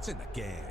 It's in the game.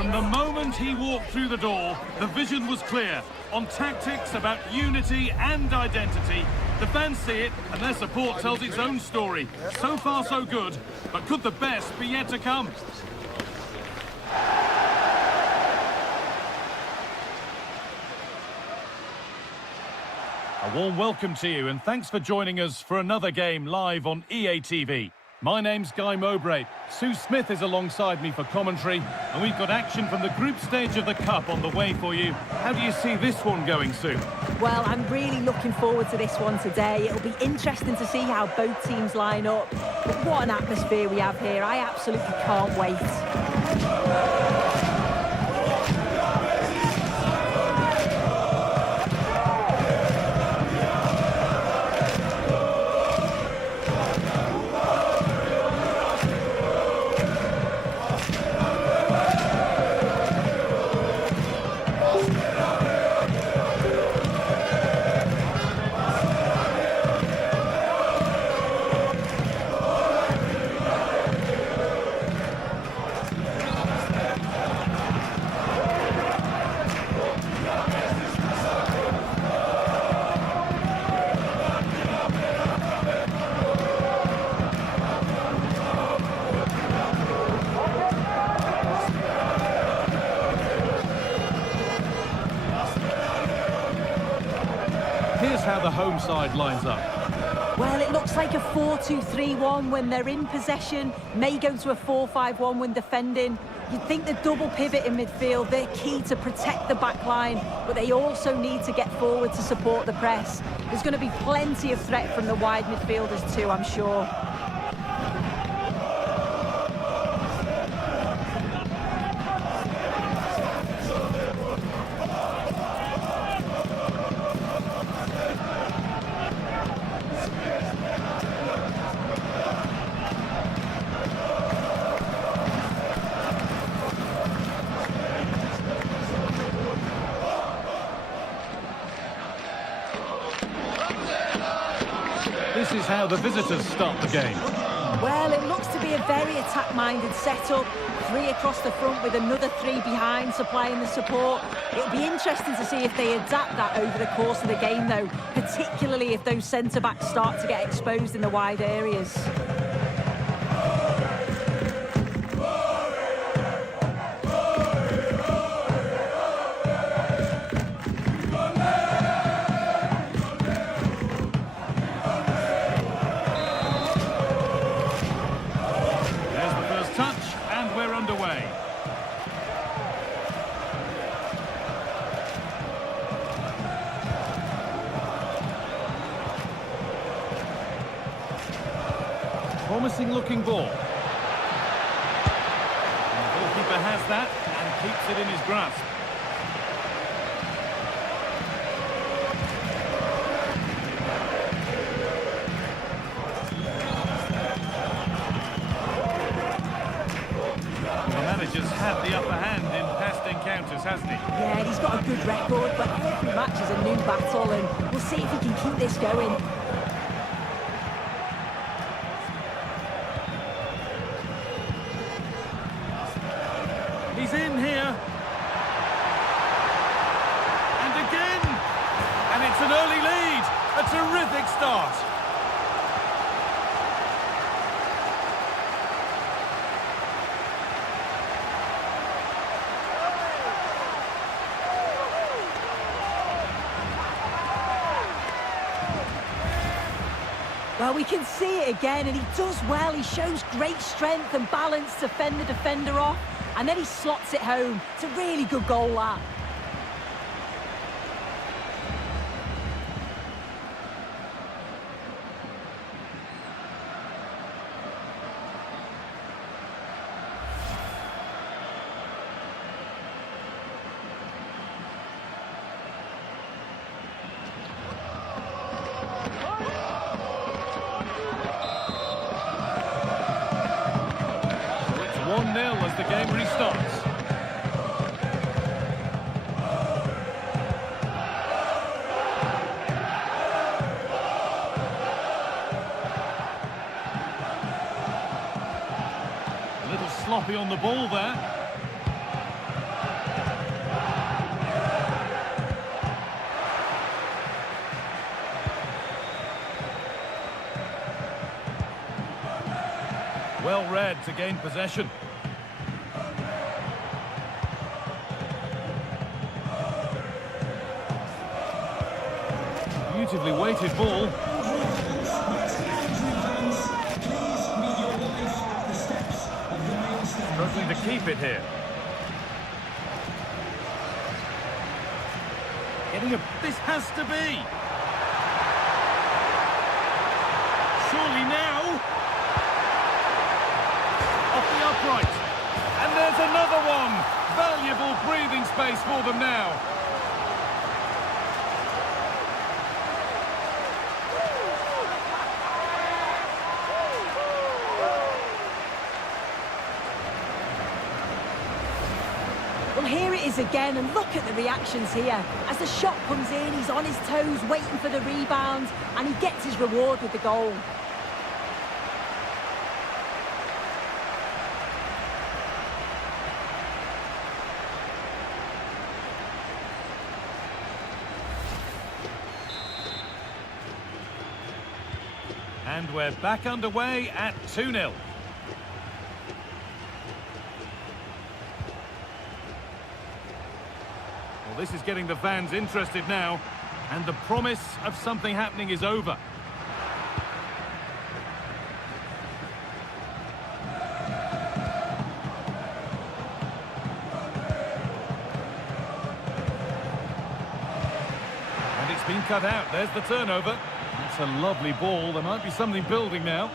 From the moment he walked through the door, the vision was clear. On tactics, about unity and identity. The fans see it, and their support tells its own story. So far, so good. But could the best be yet to come? A warm welcome to you, and thanks for joining us for another game live on EA TV. My name's Guy Mowbray. Sue Smith is alongside me for commentary, and we've got action from the group stage of the Cup on the way for you. How do you see this one going, Sue? Well, I'm really looking forward to this one today. It'll be interesting to see how both teams line up. But what an atmosphere we have here. I absolutely can't wait. home side lines up? Well, it looks like a 4-2-3-1 when they're in possession. May go to a 4-5-1 when defending. You'd think the double pivot in midfield, they're key to protect the back line, but they also need to get forward to support the press. There's going to be plenty of threat from the wide midfielders too, I'm sure. This is how the visitors start the game. Well, it looks to be a very attack-minded setup. 3 across the front with another 3 behind supplying the support. It'll be interesting to see if they adapt that over the course of the game, though, particularly if those centre-backs start to get exposed in the wide areas. Promising looking ball. And the goalkeeper has that and keeps it in his grasp. The manager's had the upper hand in past encounters, hasn't he? Yeah, he's got a good record, but every match is a new battle, and we'll see if he can keep this going. He's in here. And again. And it's an early lead. A terrific start. Well, we can see it again, and he does well. He shows great strength and balance to fend the defender off, and then he slots it home. It's a really good goal, that. It's 1-0 as the game restarts. A little sloppy on the ball there. Well read to gain possession. Beautifully weighted ball. Struggling to keep it here. This has to be. Surely now. Off the upright. And there's another one. Valuable breathing space for them now. Well, here it is again, and look at the reactions here. As the shot comes in, he's on his toes, waiting for the rebound, and he gets his reward with the goal. And we're back underway at 2-0. Well, this is getting the fans interested now. And the promise of something happening is over. And it's been cut out. There's the turnover. That's a lovely ball. There might be something building now.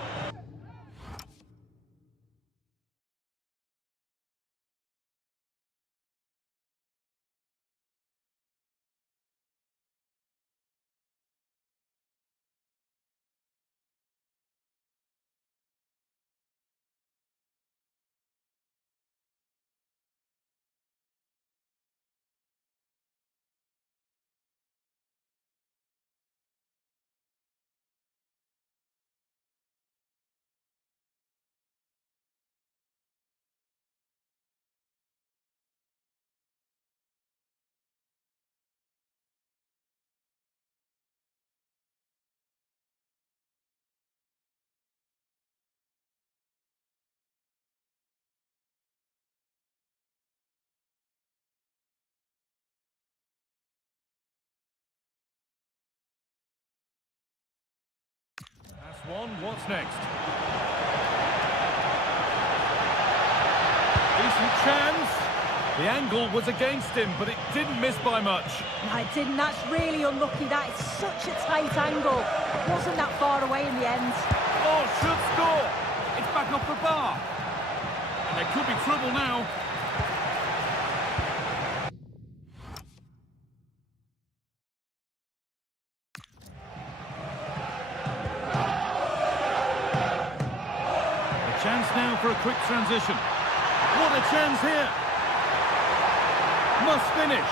That's one. What's next? Decent chance. The angle was against him, but it didn't miss by much. No, it didn't. That's really unlucky. That is such a tight angle. It wasn't that far away in the end. Oh, should score. It's back off the bar. And there could be trouble now. A chance now for a quick transition. What a chance here. Must finish.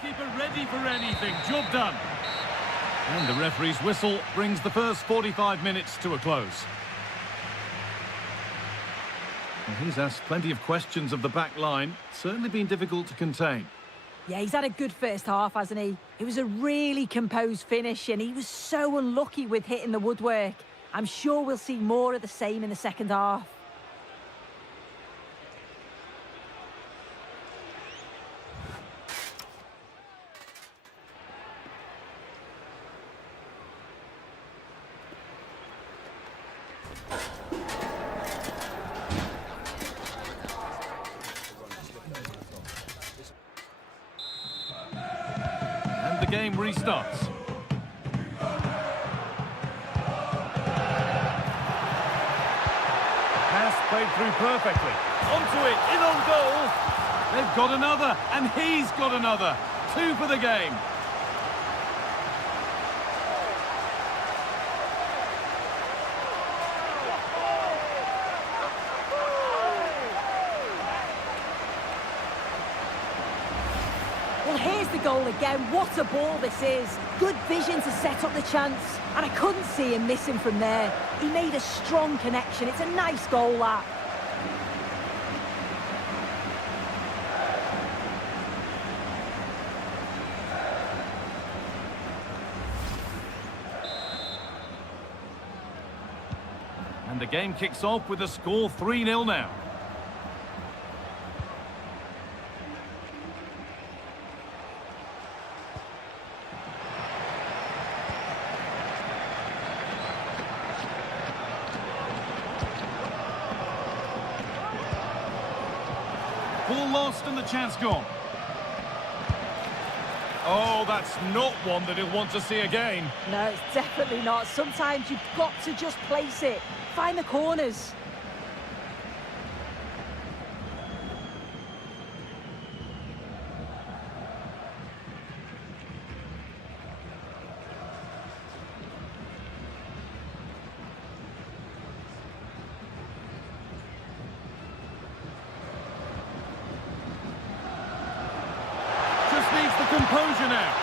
Goalkeeper ready for anything. Job done. And the referee's whistle brings the first 45 minutes to a close. Well, he's asked plenty of questions of the back line. Certainly been difficult to contain. Yeah, he's had a good first half, hasn't he? It was a really composed finish, and he was so unlucky with hitting the woodwork. I'm sure we'll see more of the same in the second half. And the game restarts. Pass played through perfectly. Onto it, in on goal. They've got another, and he's got another. 2 for the game. Well, here's the goal again. What a ball this is. Good vision to set up the chance. And I couldn't see him missing from there. He made a strong connection. It's a nice goal, that. And the game kicks off with a score 3-0 now. Ball lost and the chance gone. Oh, that's not one that he'll want to see again. No, it's definitely not. Sometimes you've got to just place it. Find the corners. Needs the composure now.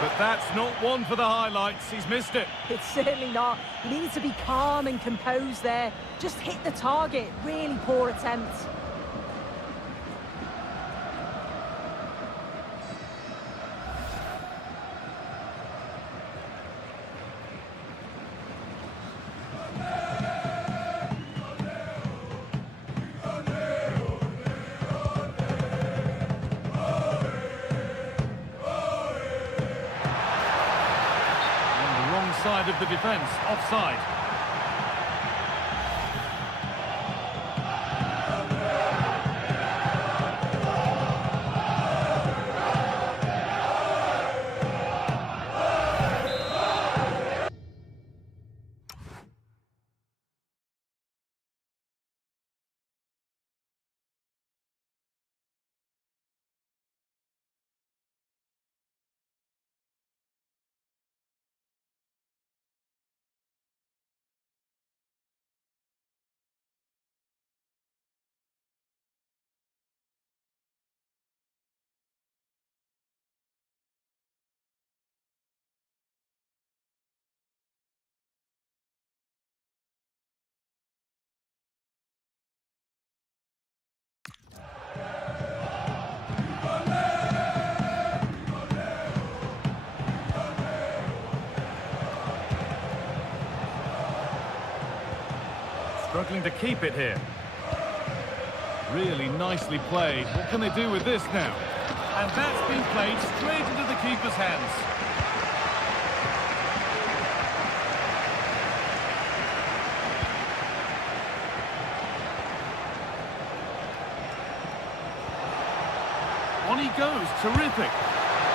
But that's not one for the highlights. He's missed it. It's certainly not. He needs to be calm and composed there. Just hit the target. Really poor attempt. Side of the defence, offside. Struggling to keep it here. Really nicely played. What can they do with this now? And that's been played straight into the keeper's hands. On he goes, terrific.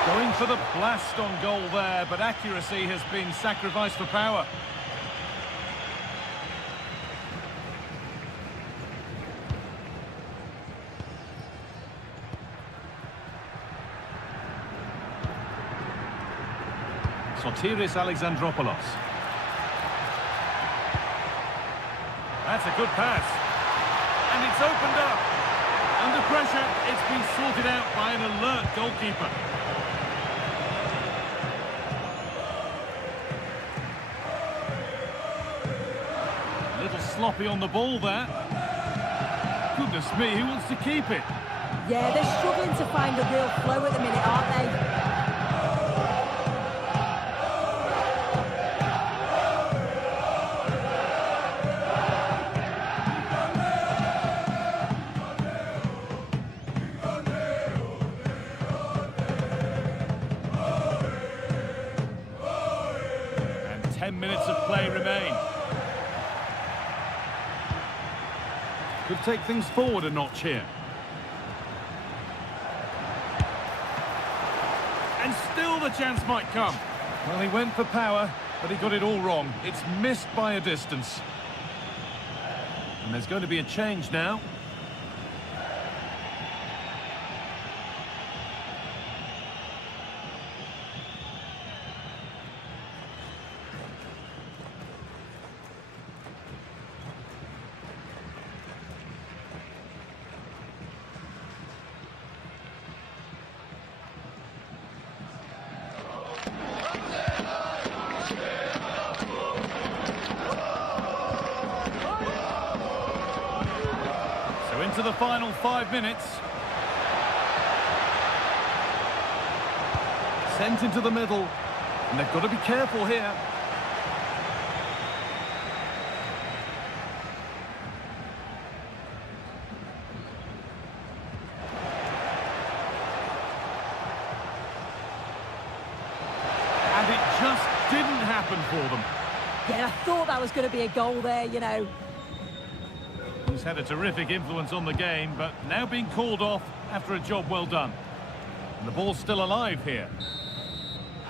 Going for the blast on goal there, but accuracy has been sacrificed for power. Sotiris Alexandropoulos. That's a good pass. And it's opened up. Under pressure, it's been sorted out by an alert goalkeeper. A little sloppy on the ball there. Goodness me, who wants to keep it? Yeah, they're struggling to find a real flow at the minute, aren't they? And 10 minutes of play remain. Could take things forward a notch here. And still the chance might come. Well, he went for power, but he got it all wrong. It's missed by a distance. And there's going to be a change now. Into the final 5 minutes. Sent into the middle. And they've got to be careful here. And it just didn't happen for them. Yeah, I thought that was going to be a goal there, you know. He's had a terrific influence on the game, but now being called off after a job well done. And the ball's still alive here.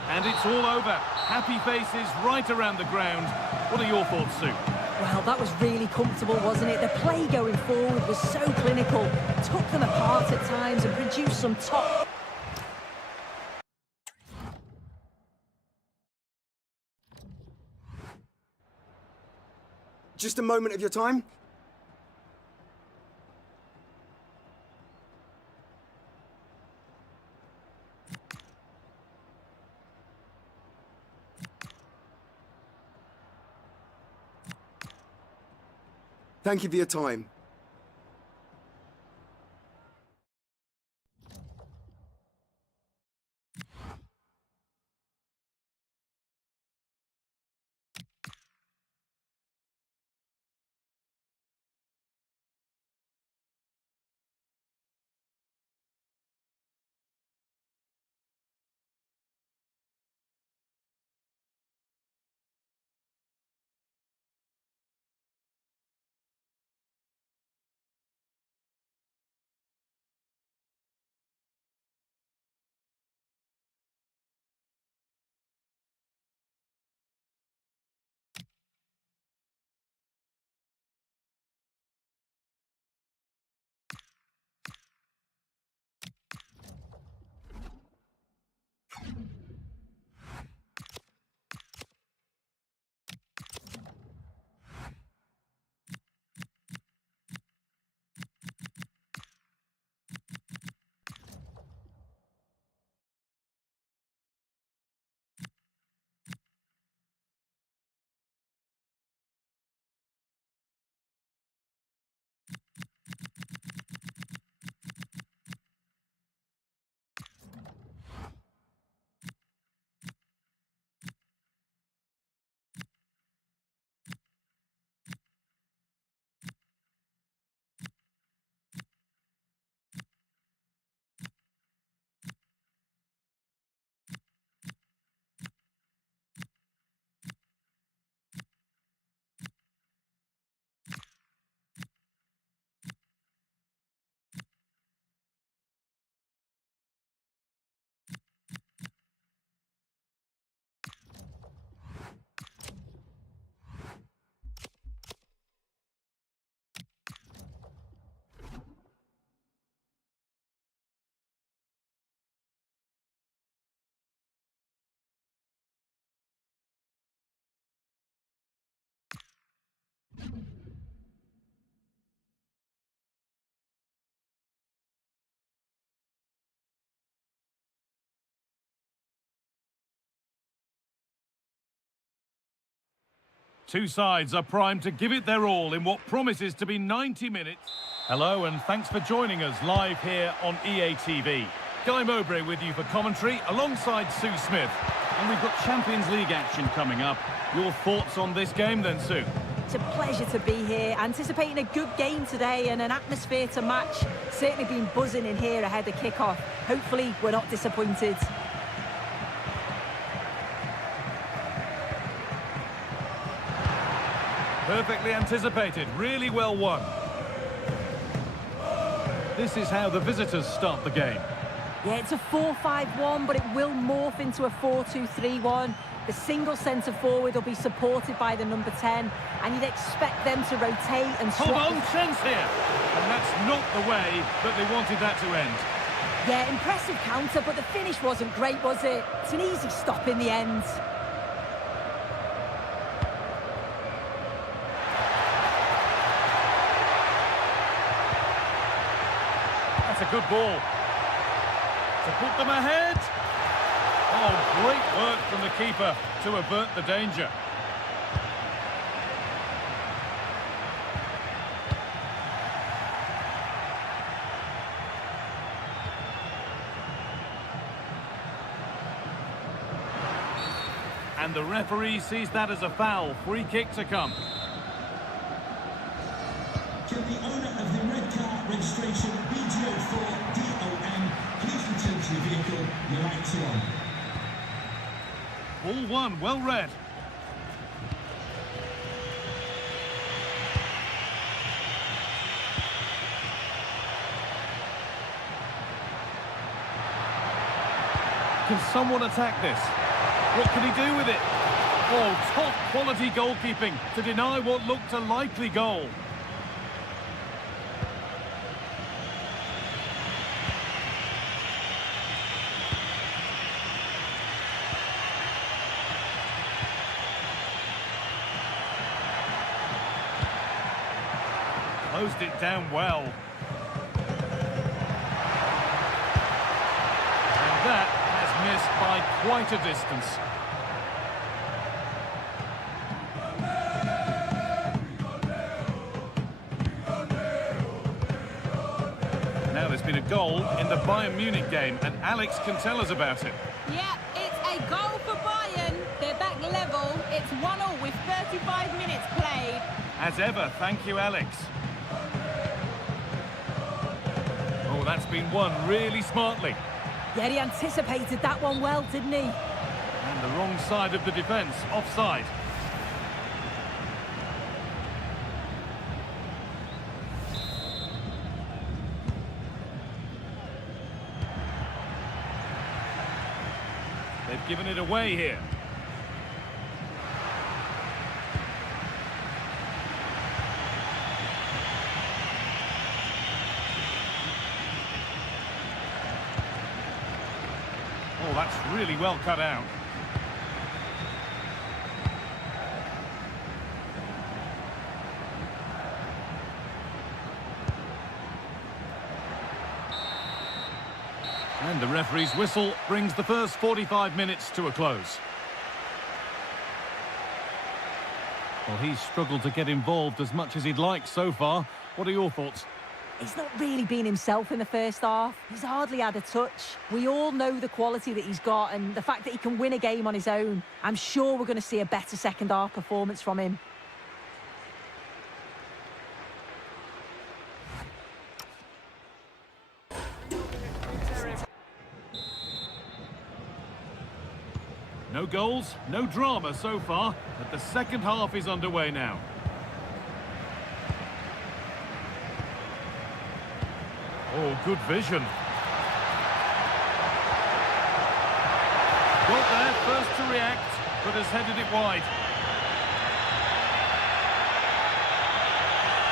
And it's all over. Happy faces right around the ground. What are your thoughts, Sue? Well, that was really comfortable, wasn't it? The play going forward was so clinical. Took them apart at times and produced some top... Just a moment of your time. Thank you for your time. Two sides are primed to give it their all in what promises to be 90 minutes. Hello and thanks for joining us live here on EA TV. Guy Mowbray with you for commentary alongside Sue Smith. And we've got Champions League action coming up. Your thoughts on this game then, Sue? It's a pleasure to be here, anticipating a good game today and an atmosphere to match. Certainly been buzzing in here ahead of kick-off. Hopefully we're not disappointed. Perfectly anticipated, really well won. This is how the visitors start the game. Yeah, it's a 4-5-1, but it will morph into a 4-2-3-1. The single centre-forward will be supported by the number 10, and you'd expect them to rotate and swap. Hold on, chance here! And that's not the way that they wanted that to end. Yeah, impressive counter, but the finish wasn't great, was it? It's an easy stop in the end. That's a good ball. To put them ahead. Oh, great work from the keeper to avert the danger. And the referee sees that as a foul. Free kick to come. Can the owner of the red car registration BGO4DOM please return to the vehicle? Your lights are on. Ball one, well read. Can someone attack this? What can he do with it? Oh, top quality goalkeeping to deny what looked a likely goal. Closed it down well. And that has missed by quite a distance. Now there's been a goal in the Bayern Munich game, and Alex can tell us about it. Yeah, it's a goal for Bayern. They're back level. It's 1-1 with 35 minutes played. As ever, thank you, Alex. Oh, that's been won really smartly. Yeah, he anticipated that one well, didn't he? And the wrong side of the defence, offside. They've given it away here. Oh, that's really well cut out. And the referee's whistle brings the first 45 minutes to a close. Well, he's struggled to get involved as much as he'd like so far. What are your thoughts? He's not really been himself in the first half. He's hardly had a touch. We all know the quality that he's got and the fact that he can win a game on his own. I'm sure we're going to see a better second half performance from him. No goals, no drama so far, but the second half is underway now. Oh, good vision. Got there first to react, but has headed it wide.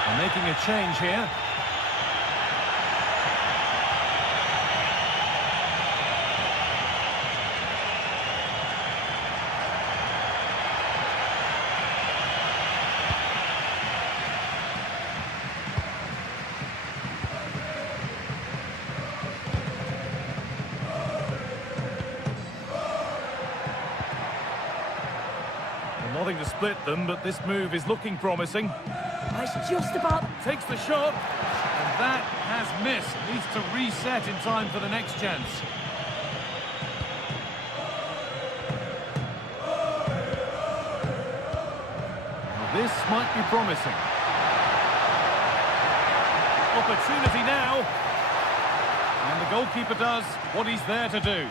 They're making a change here. to split them, but this move is looking promising. Oh, it's just about... Takes the shot, and that has missed. Needs to reset in time for the next chance. Well, this might be promising. Opportunity now. And the goalkeeper does what he's there to do.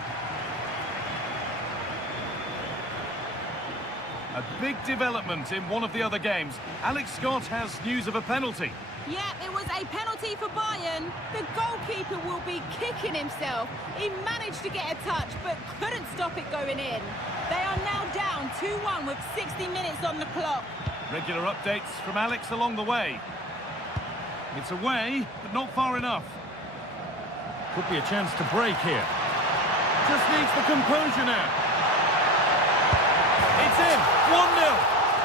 A big development in one of the other games. Alex Scott has news of a penalty. Yeah, it was a penalty for Bayern. The goalkeeper will be kicking himself. He managed to get a touch, but couldn't stop it going in. They are now down 2-1 with 60 minutes on the clock. Regular updates from Alex along the way. It's away, but not far enough. Could be a chance to break here. Just needs the composure now. It's in, 1-0.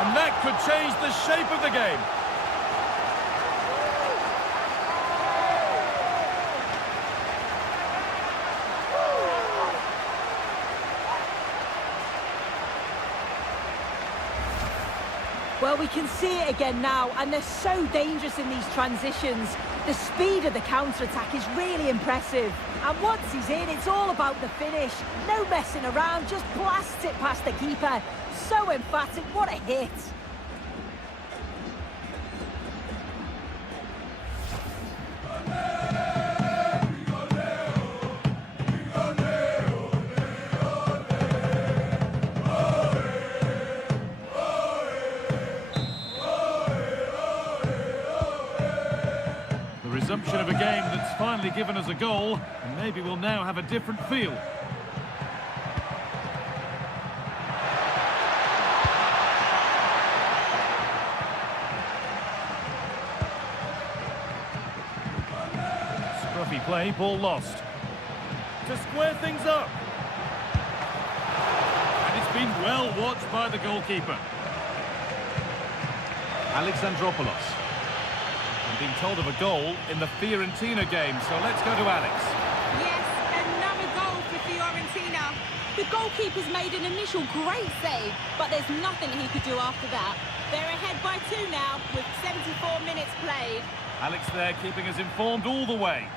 And that could change the shape of the game. Well, we can see it again now, and they're so dangerous in these transitions. The speed of the counter-attack is really impressive. And once he's in, it's all about the finish. No messing around, just blasts it past the keeper. So emphatic, what a hit. Resumption of a game that's finally given us a goal, and maybe we'll now have a different feel. Scruffy play, ball lost. To square things up. And it's been well watched by the goalkeeper. Alexandropoulos. Being told of a goal in the Fiorentina game, so let's go to Alex. Yes, another goal for Fiorentina. The goalkeeper's made an initial great save, but there's nothing he could do after that. They're ahead by 2 now, with 74 minutes played. Alex there keeping us informed all the way.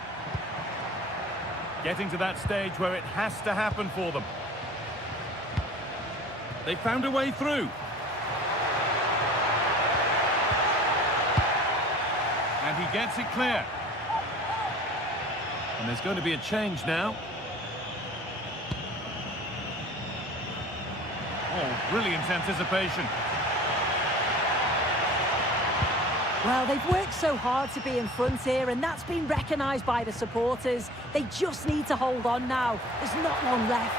Getting to that stage where it has to happen for them. They found a way through. And he gets it clear. And there's going to be a change now. Oh, brilliant anticipation. Well, they've worked so hard to be in front here, and that's been recognised by the supporters. They just need to hold on now. There's not long left.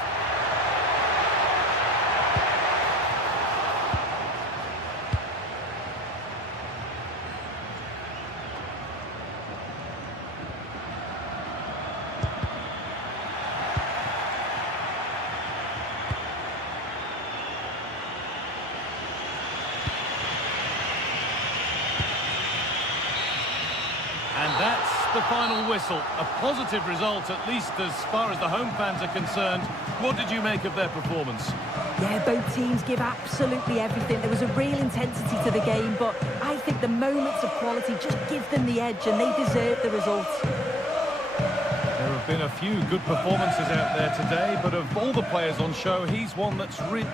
And that's the final whistle. A positive result, at least as far as the home fans are concerned. What did you make of their performance? Yeah, both teams give absolutely everything. There was a real intensity to the game, but I think the moments of quality just give them the edge, and they deserve the result. There have been a few good performances out there today, but of all the players on show, he's one that's really...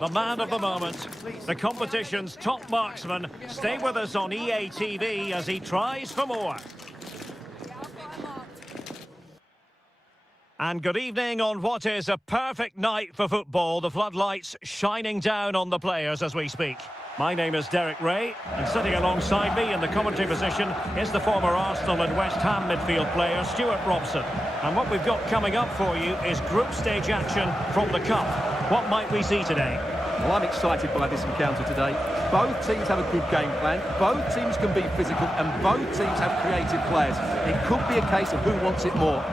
the man of the moment, the competition's top marksman. Stay with us on EA TV as he tries for more. And good evening on what is a perfect night for football. The floodlights shining down on the players as we speak. My name is Derek Ray, and sitting alongside me in the commentary position is the former Arsenal and West Ham midfield player, Stuart Robson. And what we've got coming up for you is group stage action from the Cup. What might we see today? Well, I'm excited by this encounter today. Both teams have a good game plan, both teams can be physical, and both teams have creative players. It could be a case of who wants it more.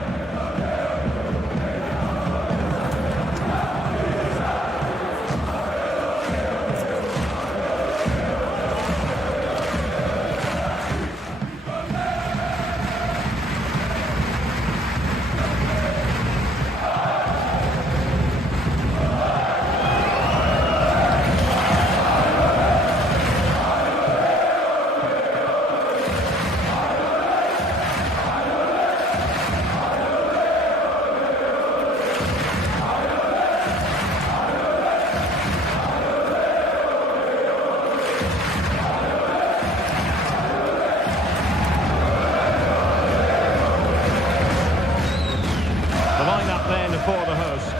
For the hosts.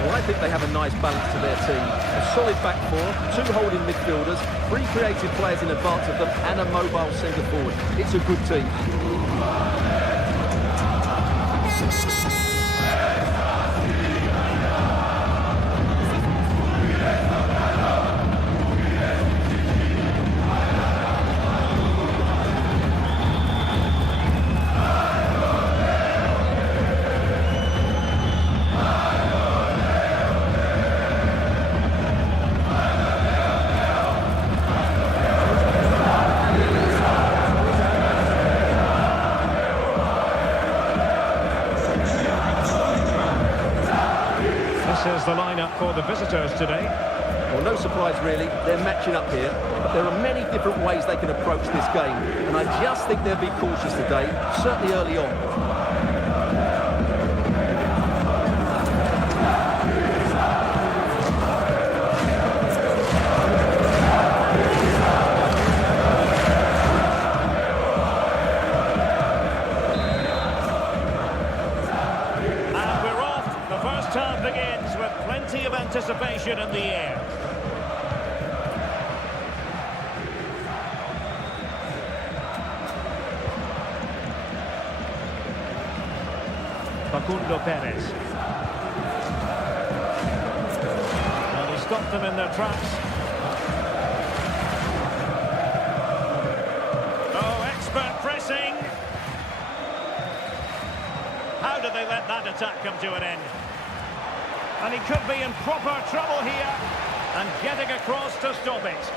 Well, I think they have a nice balance to their team. A solid back four, 2 holding midfielders, 3 creative players in advance of them, and a mobile centre forward. It's a good team. This is the lineup for the visitors today. Well, no surprise really, they're matching up here, but there are many different ways they can approach this game, and I just think they'll be cautious today, certainly early on. Begins with plenty of anticipation in the air. Facundo Perez. And he stopped them in their tracks. Oh, expert pressing. How do they let that attack come to an end? And he could be in proper trouble here, and getting across to stop it.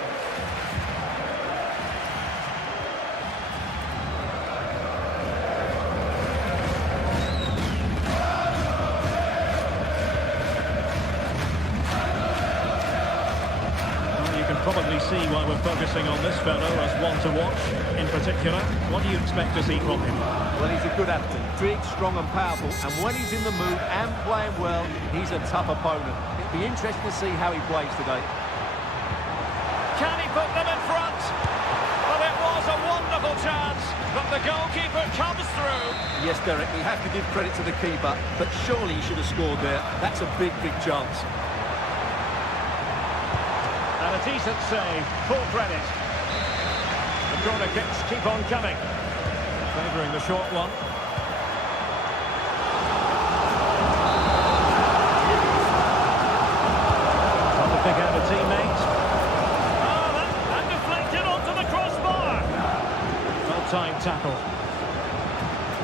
Well, you can probably see why we're focusing on this fellow as one to watch. In particular, what do you expect to see from him? Well, he's a good athlete, big, strong and powerful, and when he's in the mood and playing well, he's a tough opponent. It'll be interesting to see how he plays today. Can he put them in front? Well, it was a wonderful chance, but the goalkeeper comes through. Yes, Derek, we have to give credit to the keeper, but surely he should have scored there. That's a big, big chance. And a decent save, full credit. The corner kicks keep on coming. Favouring the short one. Trying to pick out a teammate. Oh, and deflected onto the crossbar. Well-timed tackle.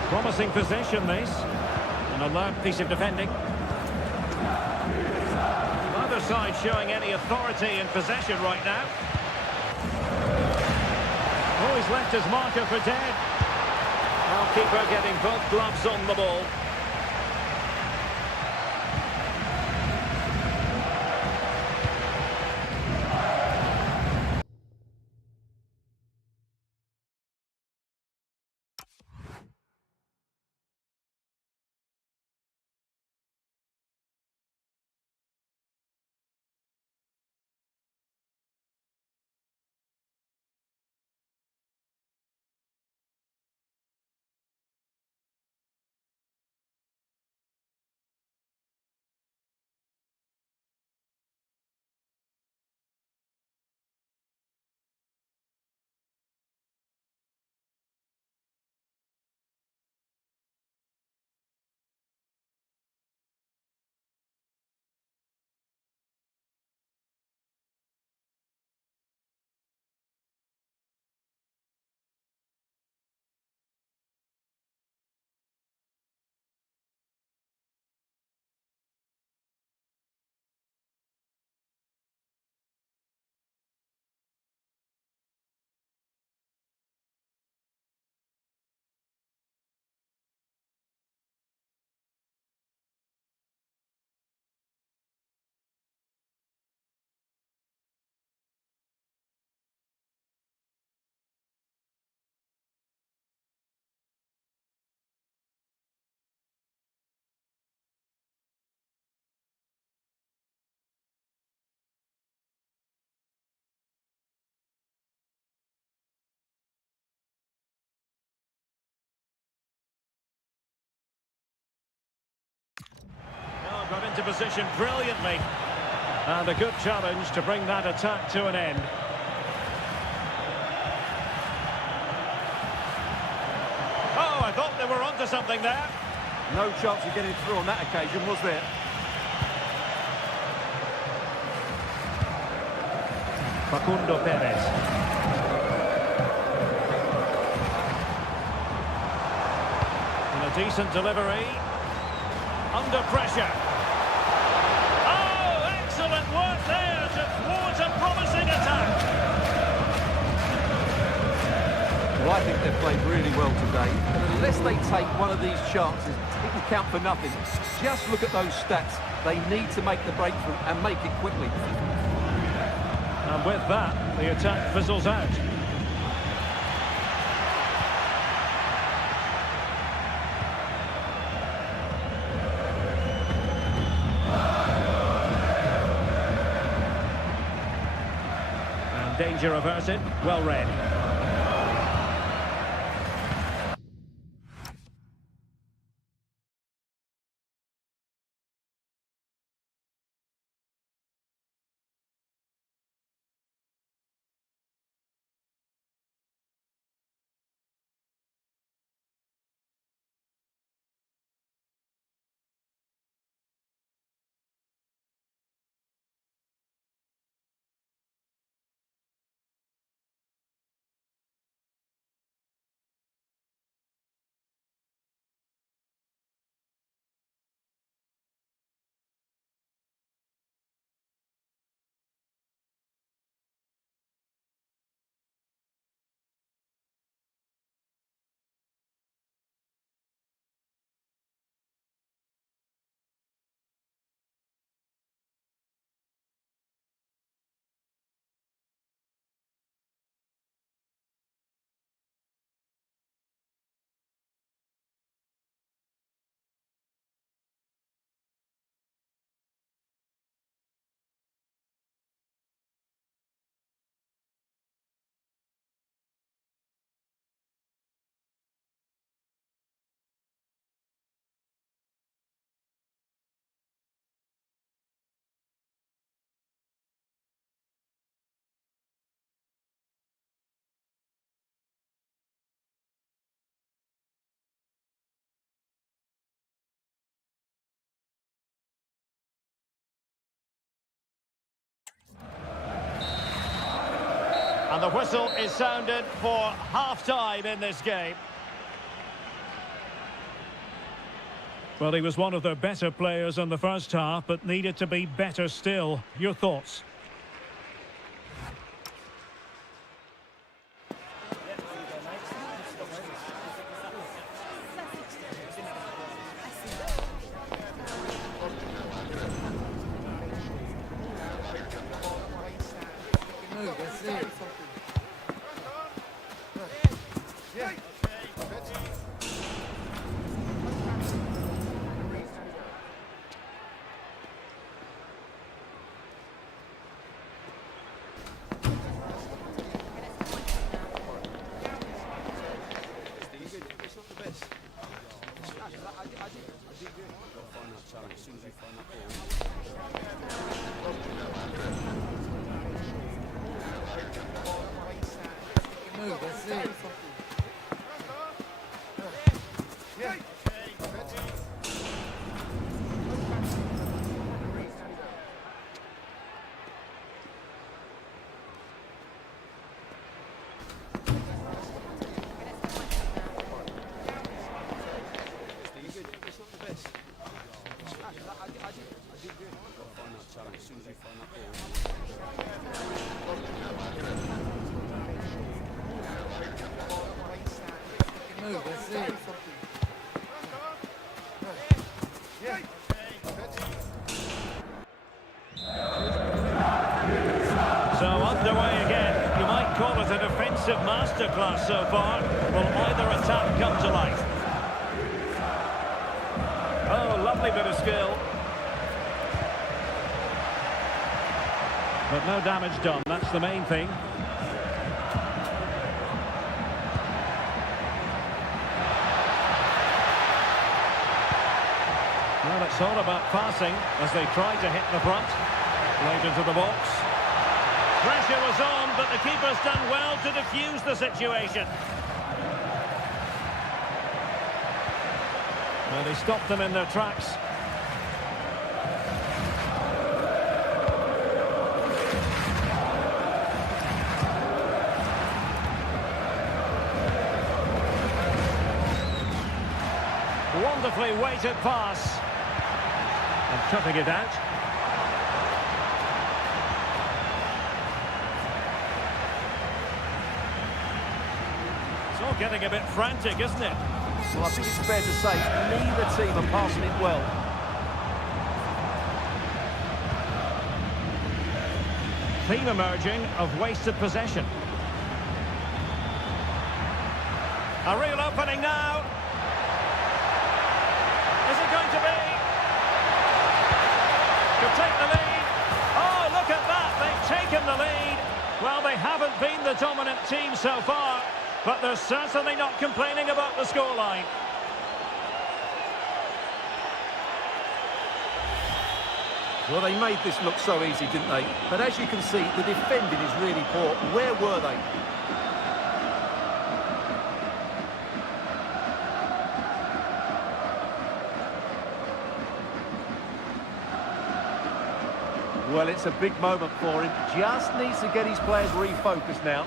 Promising possession, this. An alert piece of defending. Neither side showing any authority in possession right now. Oh, he's left his marker for dead. Keeper getting both gloves on the ball. into position brilliantly. And a good challenge to bring that attack to an end. Oh, I thought they were onto something there. No chance of getting through on that occasion, was there? Facundo Perez. And a decent delivery. Under pressure. Oh, excellent work there to thwart a promising attack. Well, I think they've played really well today. And unless they take one of these chances, it can count for nothing. Just look at those stats. They need to make the breakthrough and make it quickly. And with that, the attack fizzles out. And danger averted, well read. And the whistle is sounded for half-time in this game. Well, he was one of the better players in the first half, but needed to be better still. Your thoughts? So underway again. You might call it a defensive masterclass so far. Will either attack come to life? Oh, lovely bit of skill. But no damage done, that's the main thing. No Well, it's all about passing as they try to hit the front. Played into the box. Pressure was on, but the keeper's done well to defuse the situation. Well, he stopped them in their tracks. Wonderfully weighted pass. And cutting it out. It's all getting a bit frantic, isn't it? Well, I think it's fair to say neither team are passing it well. Theme emerging of wasted possession. A real opening now. Is it going to be? Could take the lead. Oh, look at that. They've taken the lead. Well, they haven't been the dominant team so far, but they're certainly not complaining about the scoreline. Well, they made this look so easy, didn't they? But as you can see, the defending is really poor. Where were they? Well, it's a big moment for him. Just needs to get his players refocused now.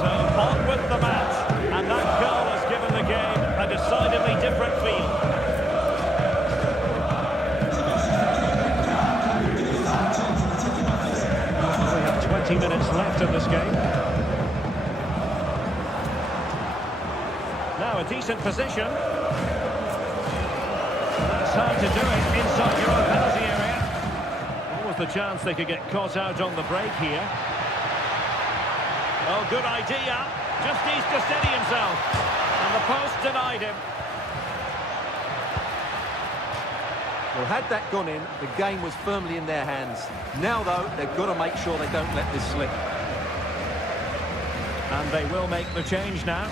So on with the match, and that goal has given the game a decidedly different feel. We have 20 minutes left in this game. Now a decent position. That's hard to do it inside your own penalty area. What was the chance they could get caught out on the break here? Oh, good idea. Just needs to steady himself. And the post denied him. Well, had that gone in, the game was firmly in their hands. Now, though, they've got to make sure they don't let this slip. And they will make the change now.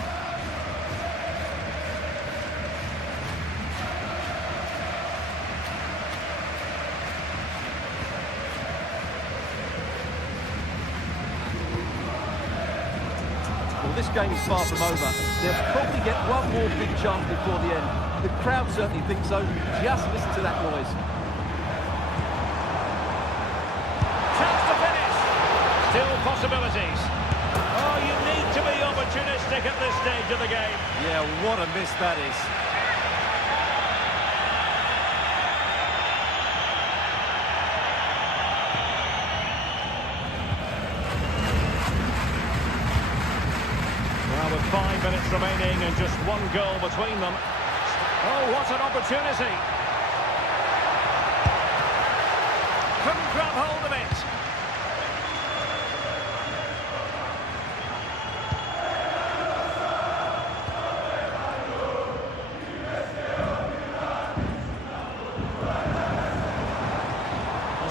Well, this game is far from over. They'll probably get one more big chance before the end. The crowd certainly thinks so. Just listen to that noise. Chance to finish. Still possibilities. Oh, you need to be opportunistic at this stage of the game. Yeah, what a miss that is. Well, with 5 minutes remaining and just one goal between them. Oh, what an opportunity. Couldn't grab hold of it.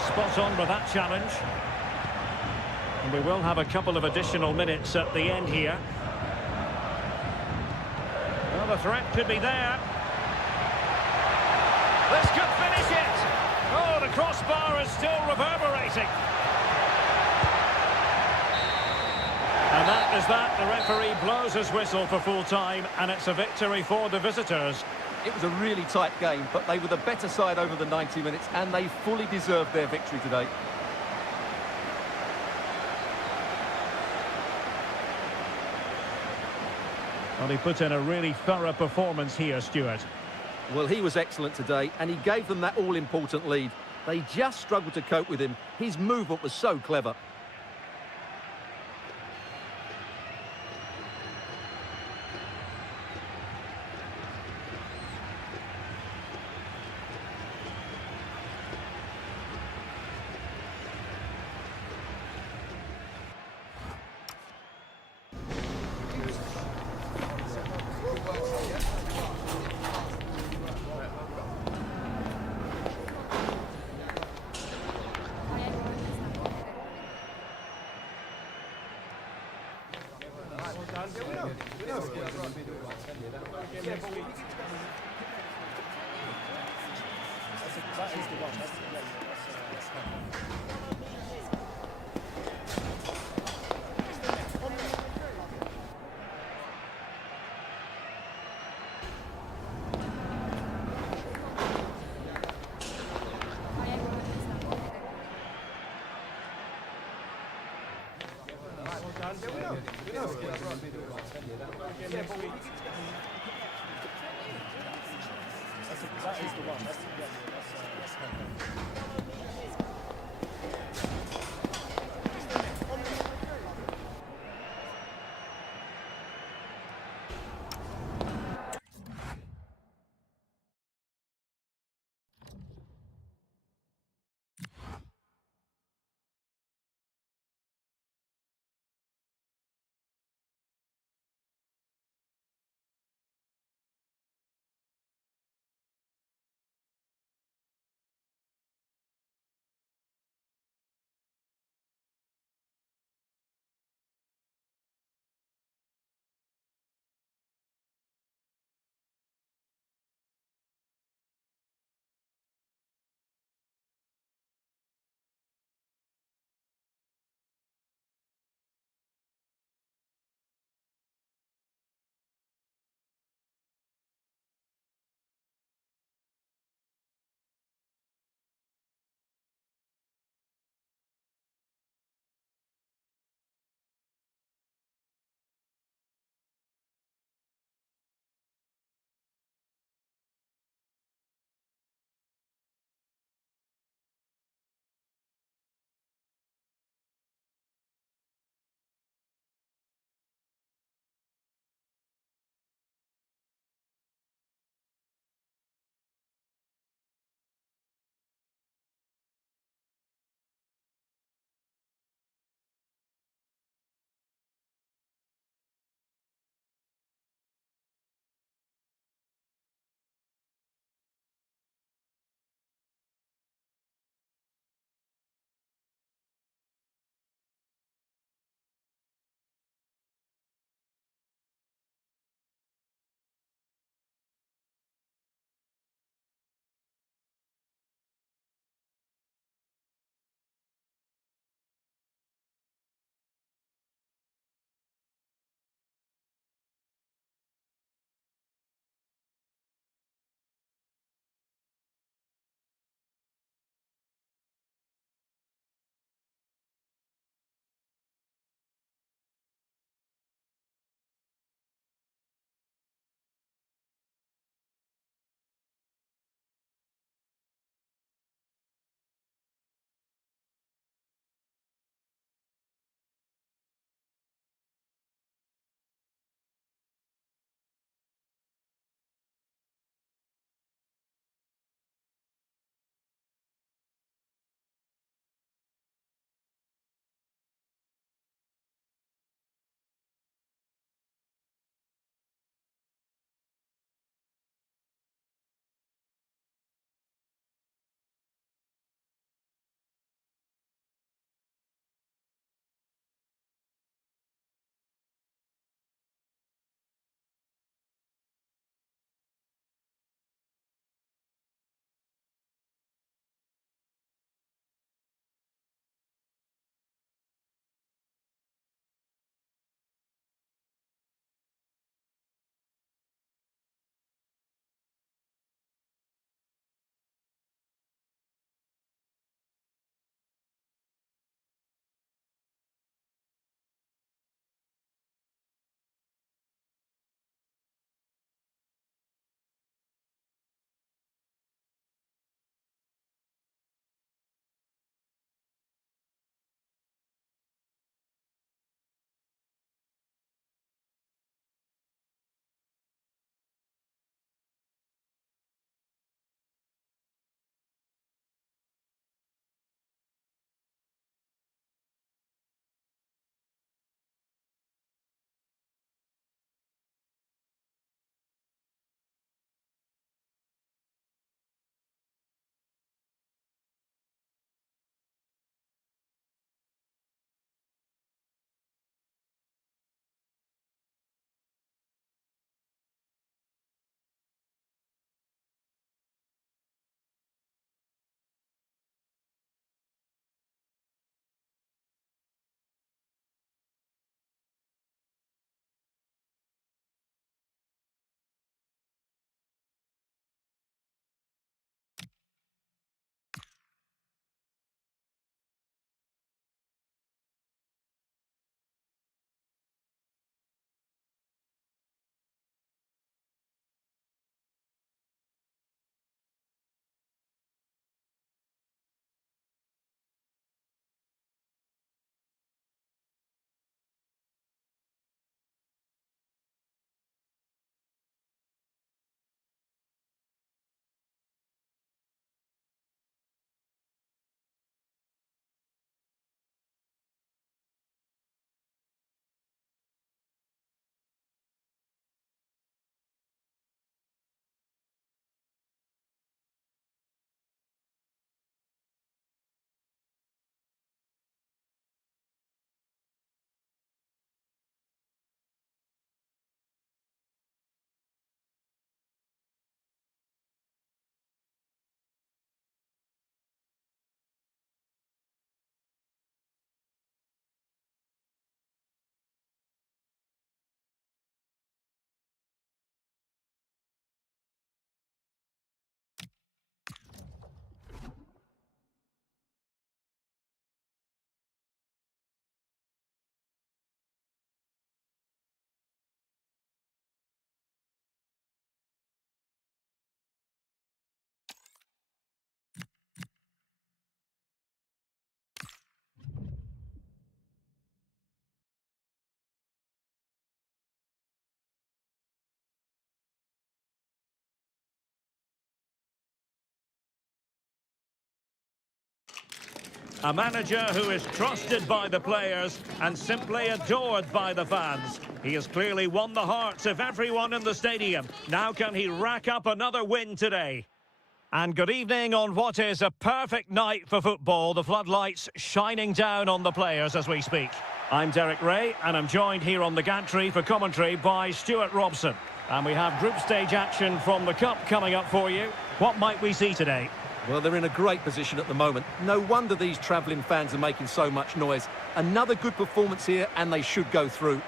Spot on with that challenge. And we will have a couple of additional minutes at the end here. Well, the threat could be there. This could finish it. Oh, the crossbar is still reverberating. And that is that. The referee blows his whistle for full time, and it's a victory for the visitors. It was a really tight game, but they were the better side over the 90 minutes, and they fully deserved their victory today. Well, he put in a really thorough performance here, Stuart. Well, he was excellent today, and he gave them that all-important lead. They just struggled to cope with him. His movement was so clever. A manager who is trusted by the players and simply adored by the fans. He has clearly won the hearts of everyone in the stadium. Now can he rack up another win today? And good evening on what is a perfect night for football. The floodlights shining down on the players as we speak. I'm Derek Ray and I'm joined here on the gantry for commentary by Stuart Robson. And we have group stage action from the Cup coming up for you. What might we see today? Well, they're in a great position at the moment. No wonder these travelling fans are making so much noise. Another good performance here, and they should go through.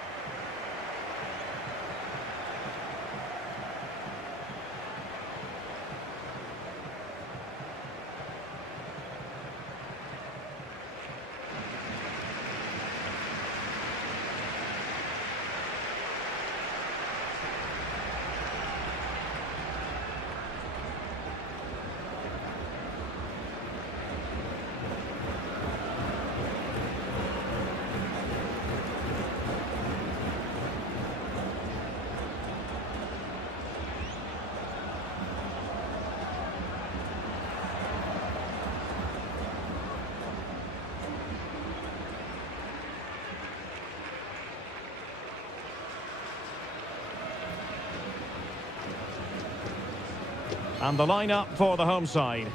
And the lineup for the home side.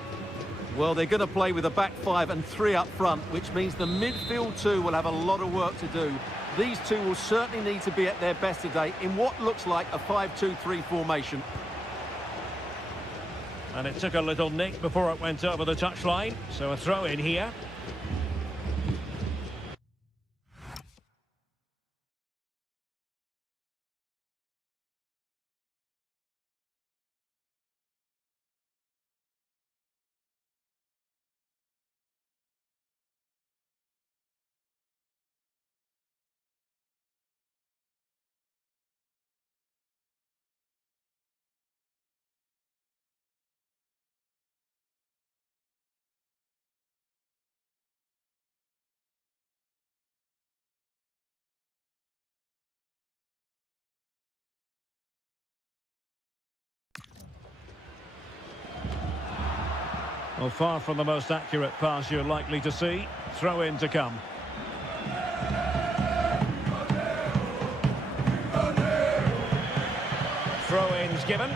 Well, they're going to play with a back five and three up front, which means the midfield two will have a lot of work to do. These two will certainly need to be at their best today in what looks like a 5-2-3 formation. And it took a little nick before it went over the touchline, so a throw in here. Well, far from the most accurate pass you're likely to see. Throw in to come. Throw-ins given.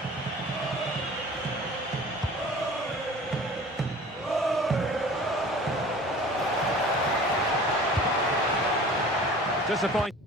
Disappointing.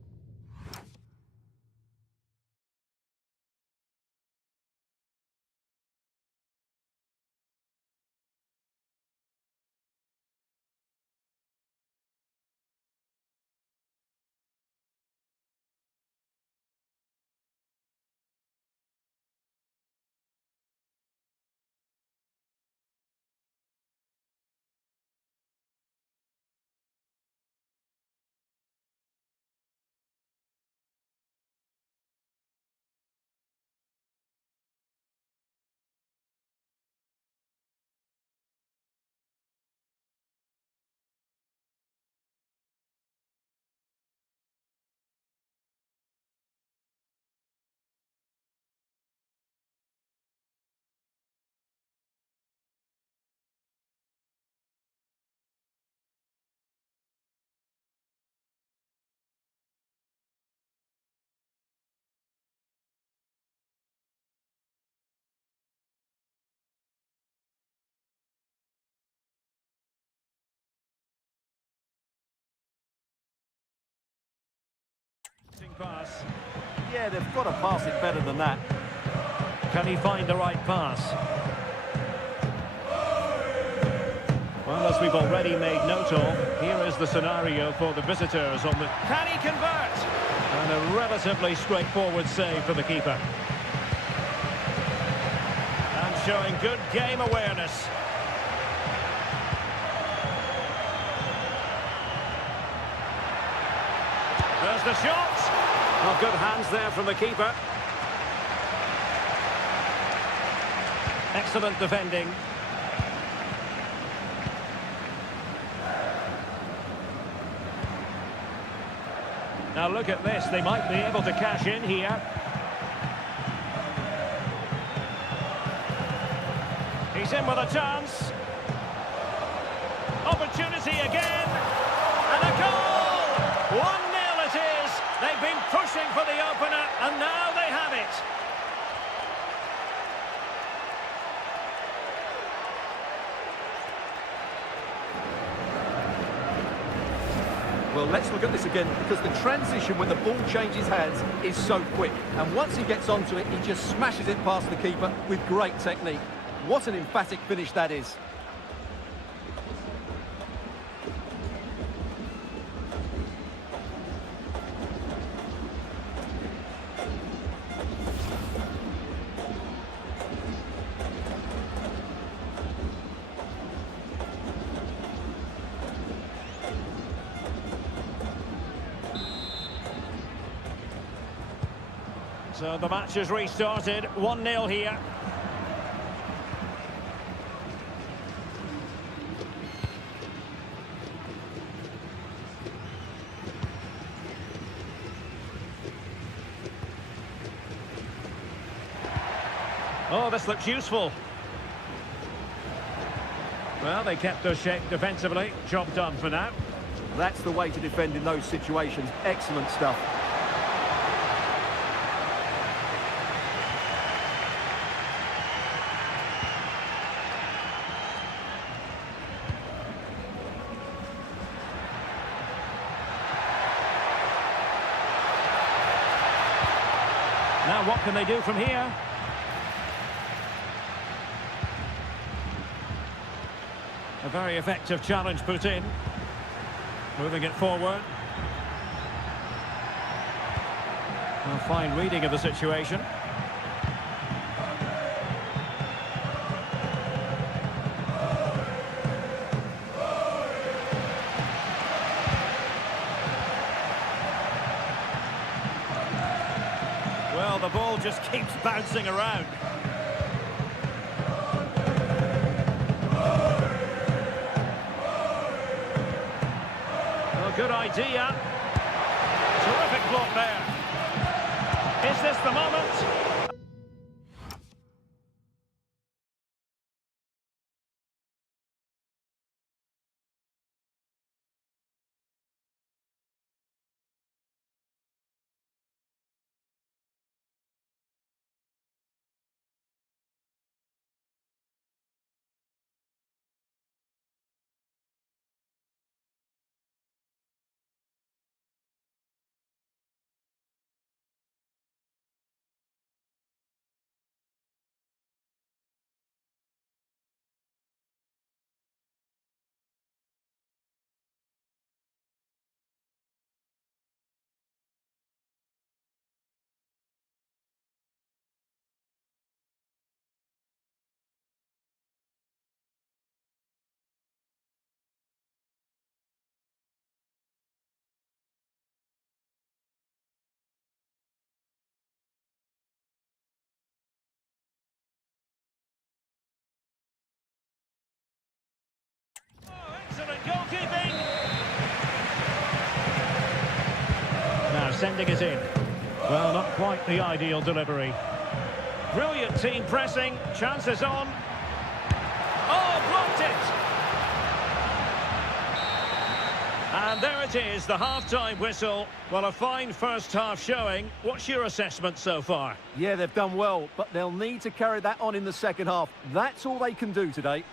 Pass. Yeah, they've got to pass it better than that. Can he find the right pass? Well, as we've already made note of, here is the scenario for the visitors on the... Can he convert? And a relatively straightforward save for the keeper. And showing good game awareness. There's the shot. Well, good hands there from the keeper. Excellent defending. Now look at this, they might be able to cash in here. He's in with a chance. Opportunity. opportunity again. And a goal! 1-0 it is. They've been pushing for the opener, and now they have it. Well, let's look at this again, because the transition when the ball changes hands is so quick. And once he gets onto it, he just smashes it past the keeper with great technique. What an emphatic finish that is. So the match has restarted, 1-0 here. Oh, this looks useful. Well, they kept their shape defensively. Job done for now. That's the way to defend in those situations. Excellent stuff. Now what can they do from here? A very effective challenge put in. Moving it forward. A fine reading of the situation. Well, the ball just keeps bouncing around. Well, good idea. Terrific block there. Is this the moment? Excellent goalkeeping. Now sending it in. Well, not quite the ideal delivery. Brilliant team pressing. Chances on. Oh, blocked it. And there it is, the half-time whistle. Well, a fine first-half showing. What's your assessment so far? Yeah, they've done well, but they'll need to carry that on in the second half. That's all they can do today.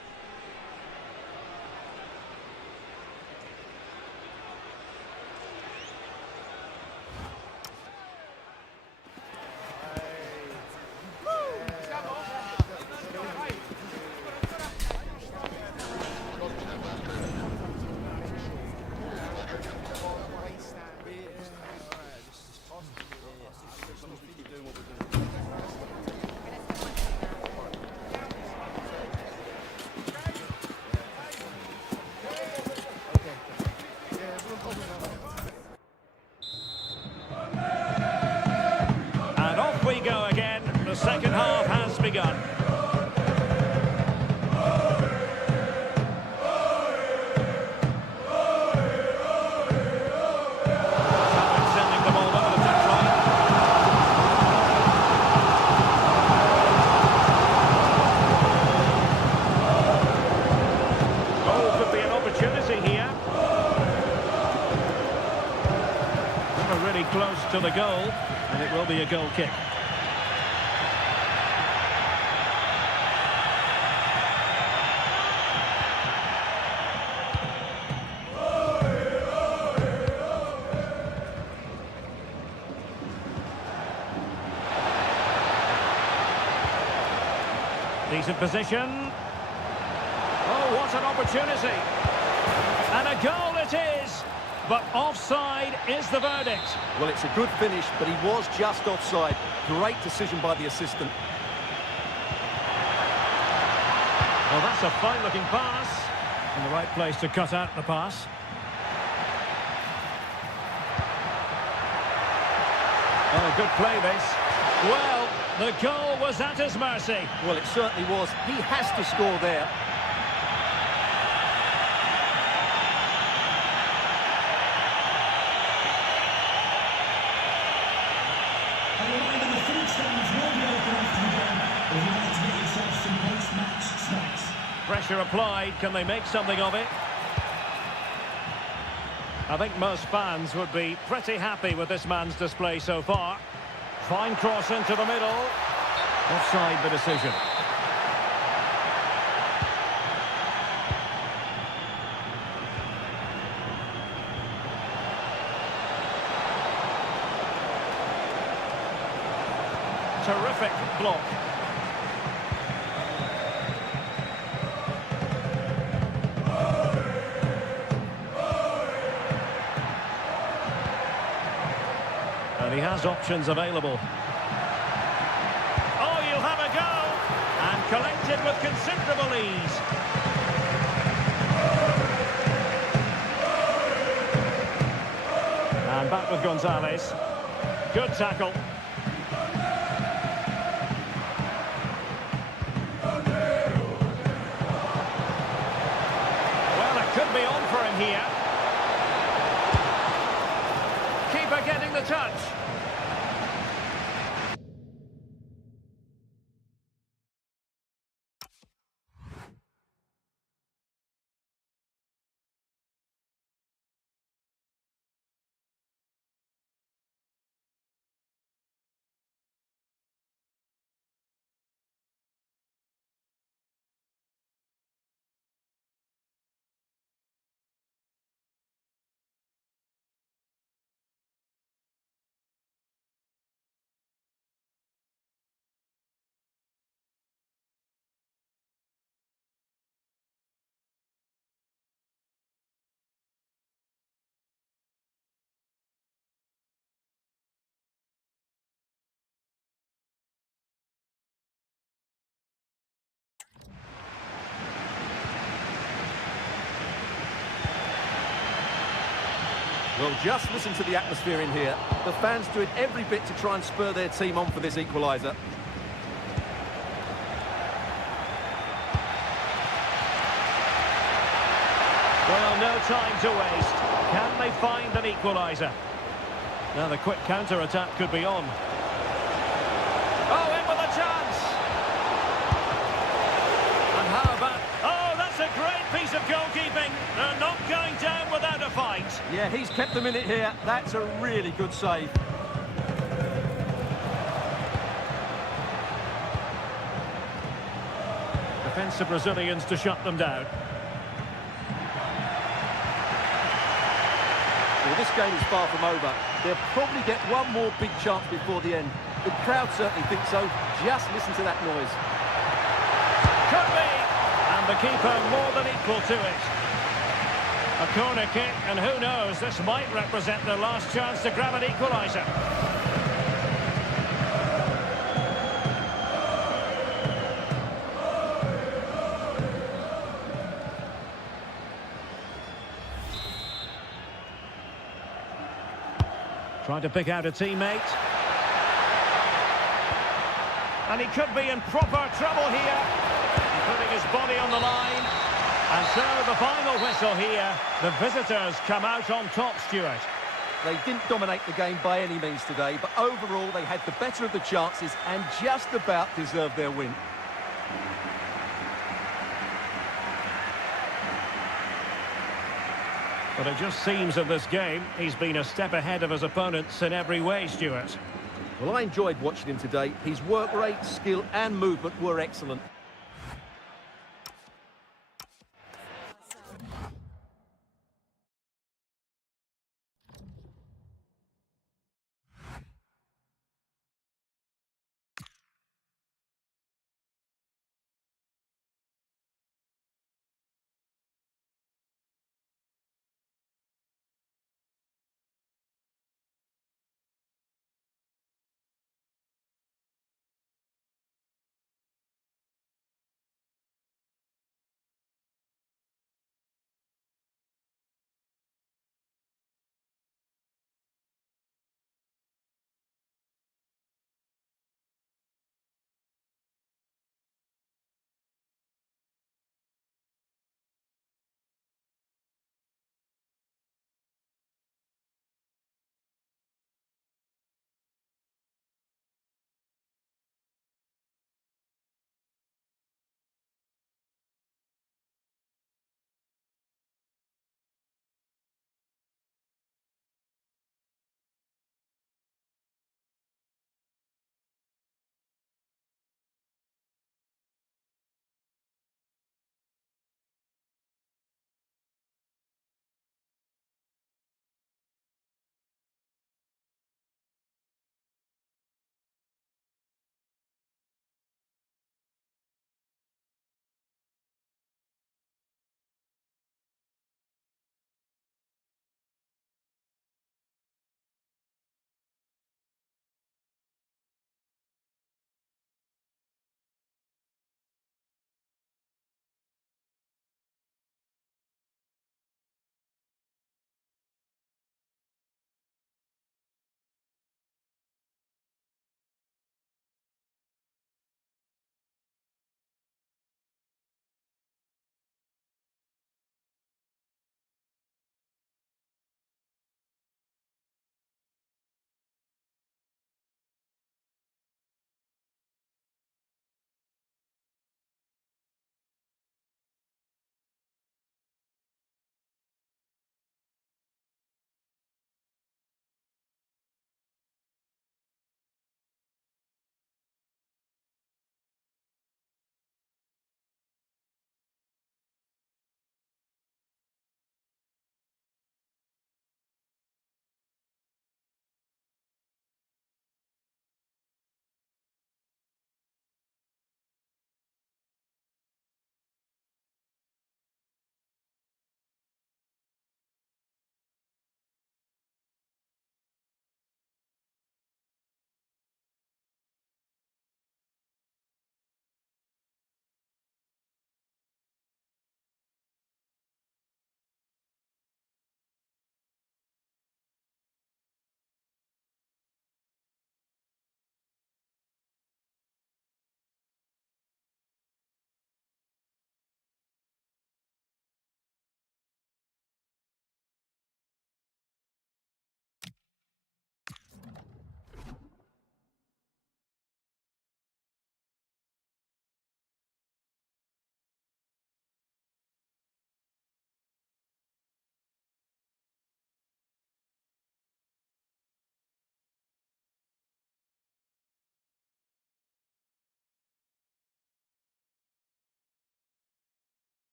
will be a goal kick. Decent position. Oh, what an opportunity. And a goal it is. But offside is the verdict. Well, it's a good finish, but he was just offside. Great decision by the assistant. Well, that's a fine-looking pass. In the right place to cut out the pass. Oh, good play this. Well, the goal was at his mercy. Well, it certainly was. He has to score there. A reminder, the food stands will be open after the game if you'd like to get yourself some post-match snacks. Pressure applied. Can they make something of it? I think most fans would be pretty happy with this man's display so far. Fine cross into the middle. Offside the decision. Terrific block. And he has options available. Oh, you'll have a go! And collected with considerable ease. And back with Gonzalez. Good tackle. Well, it could be on for him here. Keeper getting the touch. Well, just listen to the atmosphere in here. The fans doing every bit to try and spur their team on for this equaliser. Well, no time to waste. Can they find an equaliser? Now the quick counter-attack could be on. Oh, in with a chance! And how about... Oh, that's a great piece of goalkeeping. They're not going down without a fight. Yeah, he's kept them in it here. That's a really good save. Defensive Brazilians to shut them down. Well, this game is far from over. They'll probably get one more big chance before the end. The crowd certainly think so. Just listen to that noise. Could be! And the keeper more than equal to it. A corner kick, and who knows, this might represent their last chance to grab an equaliser. Trying to pick out a teammate. And he could be in proper trouble here. Putting his body on the line. And so the final whistle here. The visitors come out on top, Stuart. They didn't dominate the game by any means today, but overall they had the better of the chances and just about deserved their win. But it just seems in this game, he's been a step ahead of his opponents in every way, Stuart. Well, I enjoyed watching him today. His work rate, skill and movement were excellent.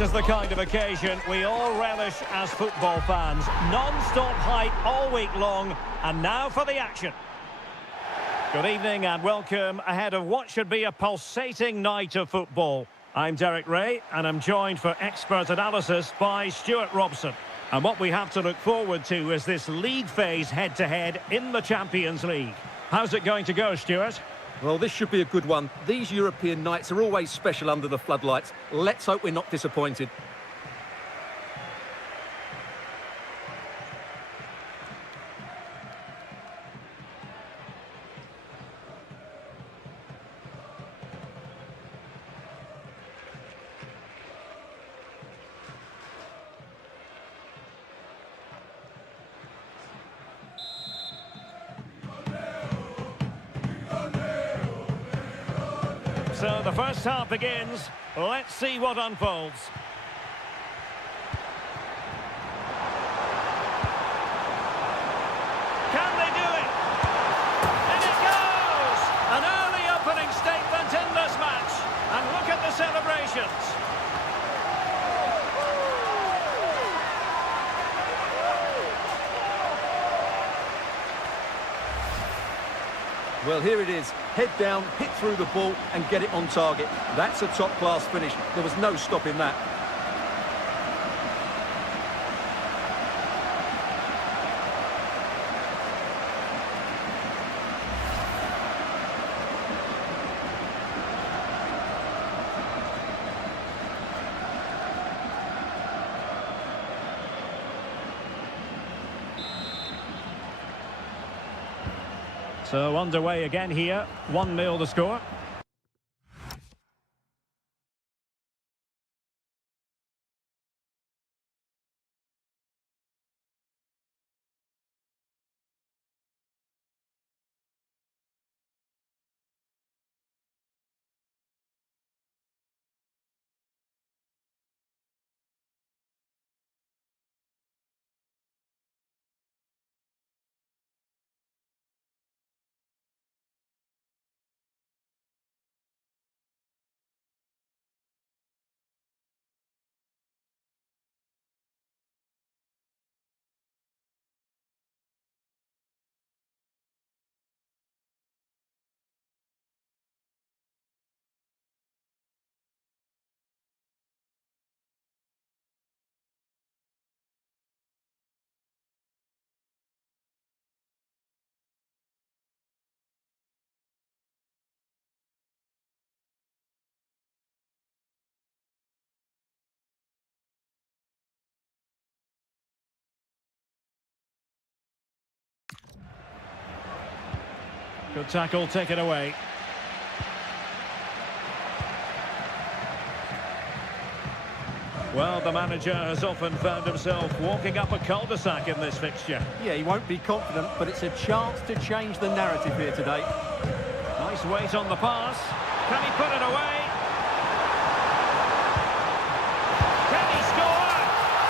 This is the kind of occasion we all relish as football fans. Non-stop hype all week long, and now for the action. Good evening and welcome ahead of what should be a pulsating night of football. I'm Derek Ray, and I'm joined for expert analysis by Stuart Robson. And what we have to look forward to is this league phase head-to-head in the Champions League. How's it going to go, Stuart? Well, this should be a good one. These European nights are always special under the floodlights. Let's hope we're not disappointed. So the first half begins. Let's see what unfolds. Can they do it? And it goes! An early opening statement in this match. And look at the celebrations. Well, here it is. Head down, hit through the ball and get it on target. That's a top-class finish. There was no stopping that. So underway again here, 1-0 the score. Good tackle, take it away. Well, the manager has often found himself walking up a cul-de-sac in this fixture. Yeah, he won't be confident, but it's a chance to change the narrative here today. Nice weight on the pass. Can he put it away? Can he score?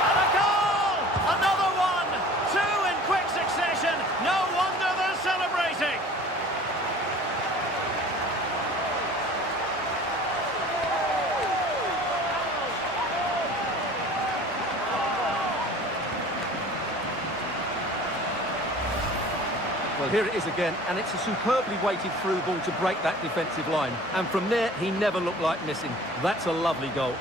And a goal! Another one! Two in quick succession. No wonder they're celebrating. Well, here it is again, and it's a superbly weighted through ball to break that defensive line. And from there, he never looked like missing. That's a lovely goal.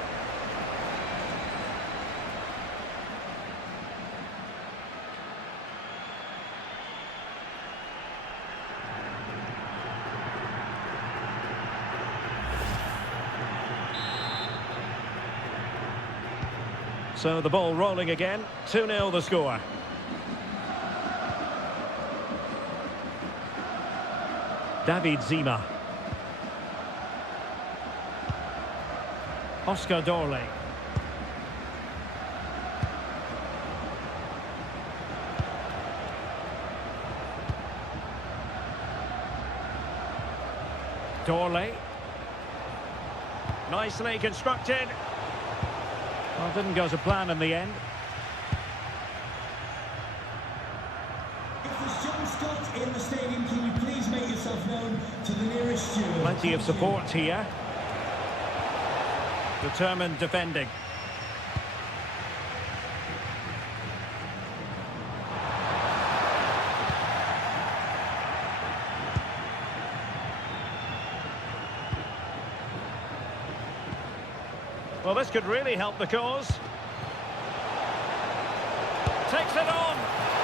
So the ball rolling again. 2-0 the score. David Zima. Oscar Dorley. Dorley. Nicely constructed. Well, didn't go to plan in the end. If there's John Scott in the stadium, can you please make yourself known to the nearest steward? Plenty of support here. Determined defending. Well, this could really help the cause. takes it on.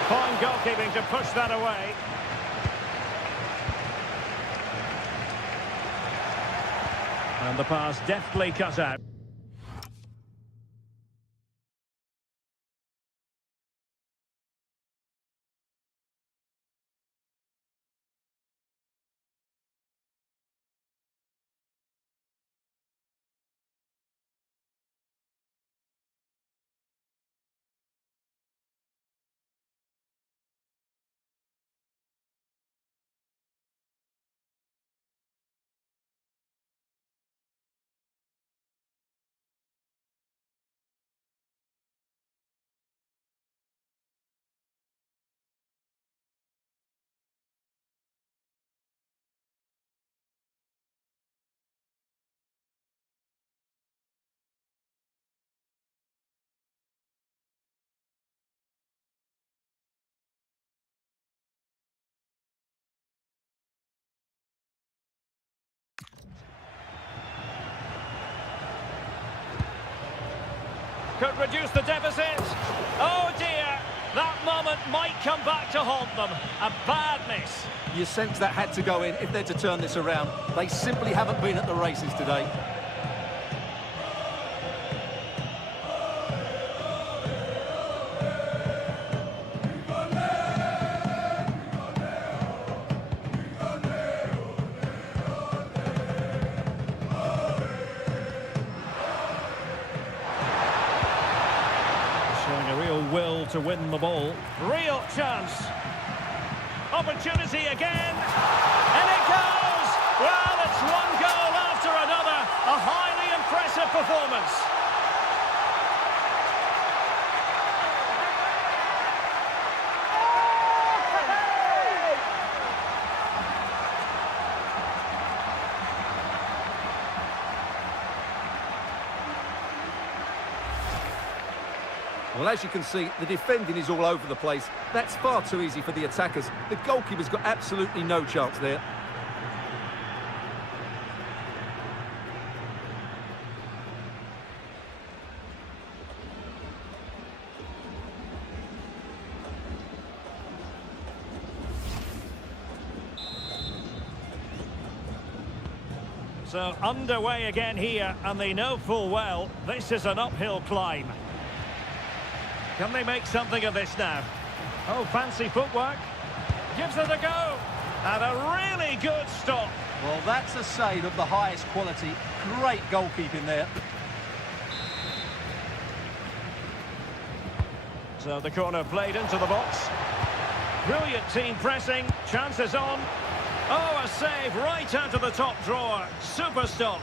Fine goalkeeping to push that away. And the pass deftly cut out. Could reduce the deficit. Oh dear, that moment might come back to haunt them. A bad miss. You sense that had to go in if they're to turn this around. They simply haven't been at the races today. Showing a real will to win the ball. Real chance. Opportunity again. And it goes! Well, it's one goal after another. A highly impressive performance. Well, as you can see, the defending is all over the place. That's far too easy for the attackers. The goalkeeper's got absolutely no chance there. So underway again here, and they know full well this is an uphill climb. Can they make something of this now? Oh, fancy footwork. Gives it a go. And a really good stop. Well, that's a save of the highest quality. Great goalkeeping there. So the corner played into the box. Brilliant team pressing. Chances on. Oh, a save right out of the top drawer. Super stop.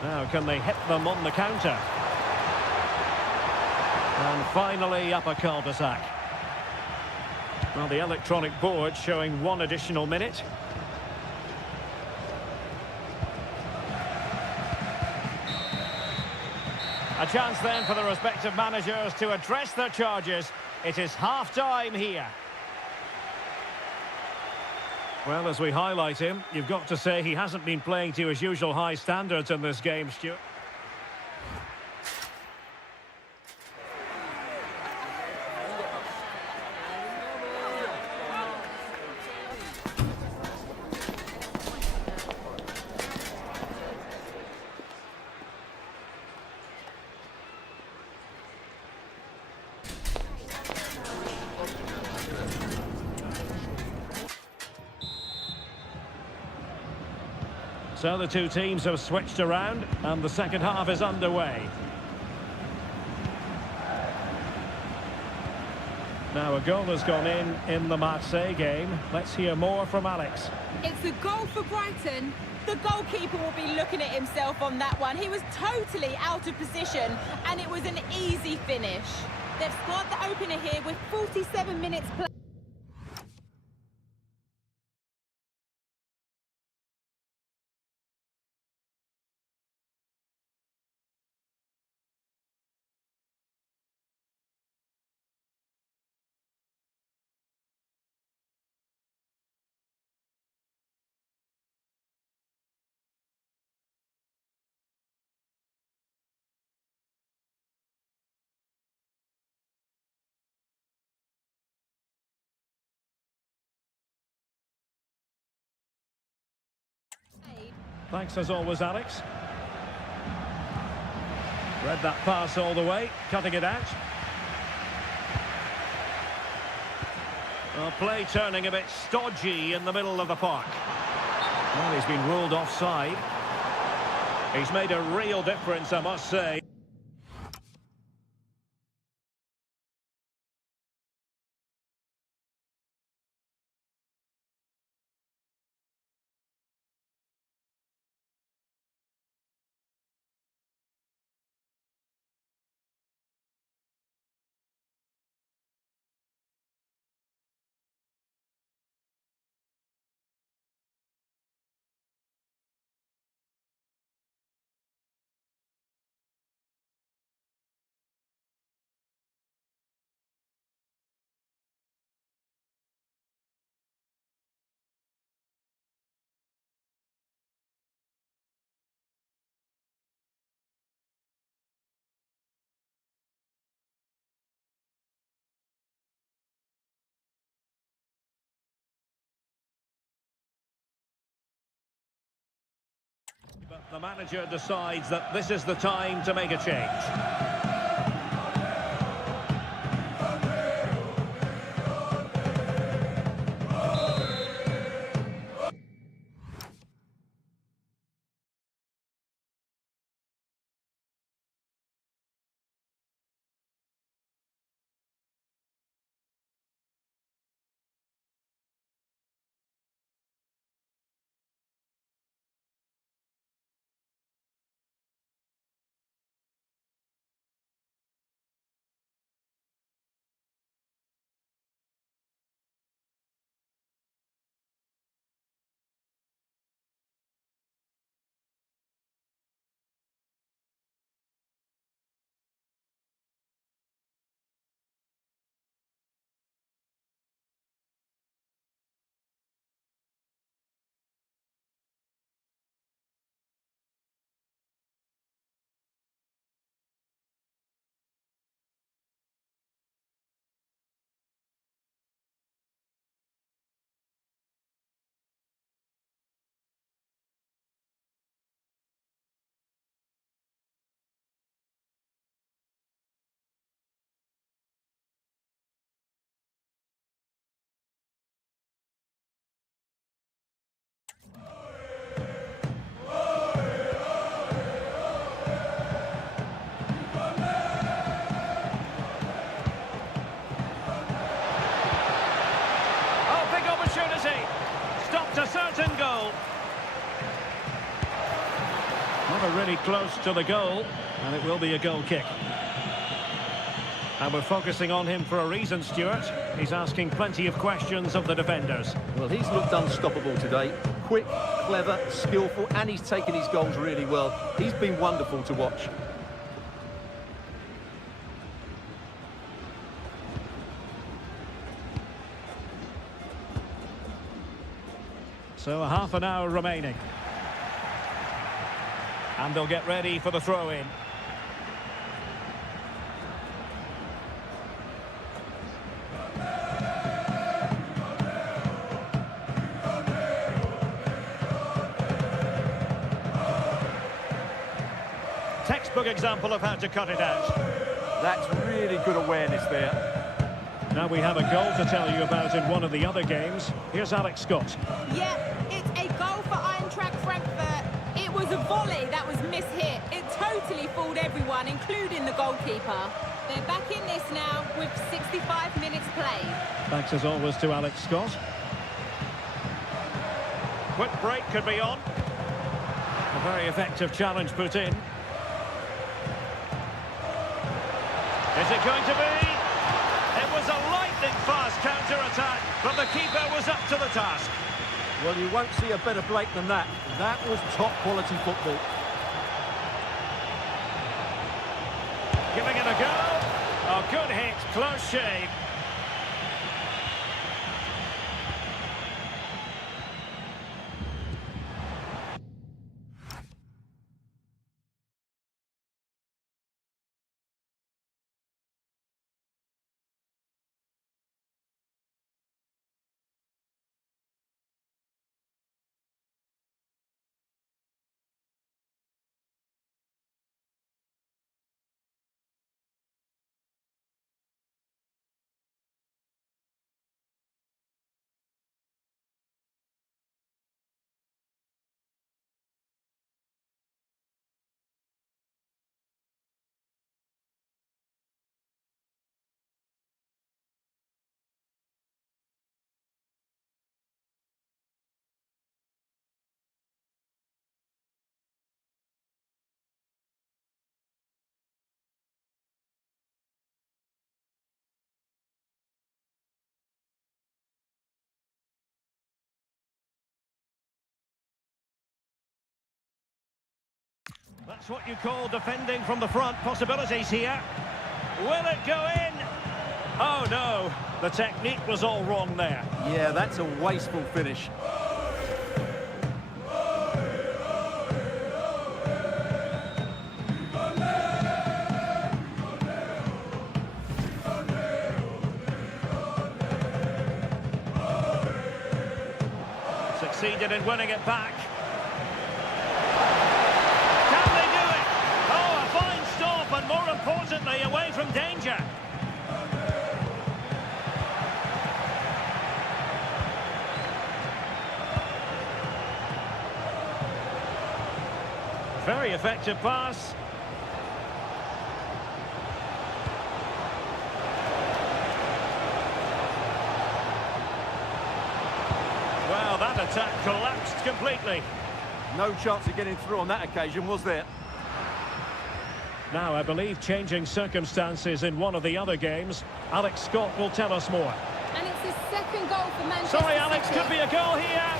Now, can they hit them on the counter? And finally, up a cul-de-sac. Well, the electronic board showing one additional minute. A chance then for the respective managers to address their charges. It is half-time here. Well, as we highlight him, you've got to say he hasn't been playing to his usual high standards in this game, Stuart. So the two teams have switched around and the second half is underway. Now a goal has gone in the Marseille game. Let's hear more from Alex. It's a goal for Brighton. The goalkeeper will be looking at himself on that one. He was totally out of position and it was an easy finish. They've scored the opener here with 47 minutes played. Thanks as always, Alex. Read that pass all the way, cutting it out. Well, play turning a bit stodgy in the middle of the park. Well, he's been ruled offside. He's made a real difference, I must say. But the manager decides that this is the time to make a change. Stopped a certain goal. Not really close to the goal, and it will be a goal kick. And we're focusing on him for a reason, Stuart. He's asking plenty of questions of the defenders. Well, he's looked unstoppable today. Quick, clever, skillful, and he's taken his goals really well. He's been wonderful to watch. So a half an hour remaining. And they'll get ready for the throw-in. Textbook example of how to cut it out. That's really good awareness there. Now we have a goal to tell you about in one of the other games. Here's Alex Scott. Yeah, it's a goal for Eintracht Frankfurt. It was a volley that was mishit. It totally fooled everyone, including the goalkeeper. They're back in this now with 65 minutes played. Thanks as always to Alex Scott. Quick break could be on. A very effective challenge put in. Is it going to be? It was a lightning-fast counter-attack, but the keeper was up to the task. Well, you won't see a better break than that. That was top-quality football. Giving it a go. Oh, good hit, close shave. That's what you call defending from the front. Possibilities here. Will it go in? Oh no, the technique was all wrong there. Yeah, that's a wasteful finish. Succeeded in winning it back. Can they do it? Oh, a fine stop, and more importantly, away from danger. Very effective pass. Well, that attack collapsed completely. No chance of getting through on that occasion, was there? Now, I believe changing circumstances in one of the other games. Alex Scott will tell us more. And it's his second goal for Manchester Sorry, Alex, City. could be a goal here.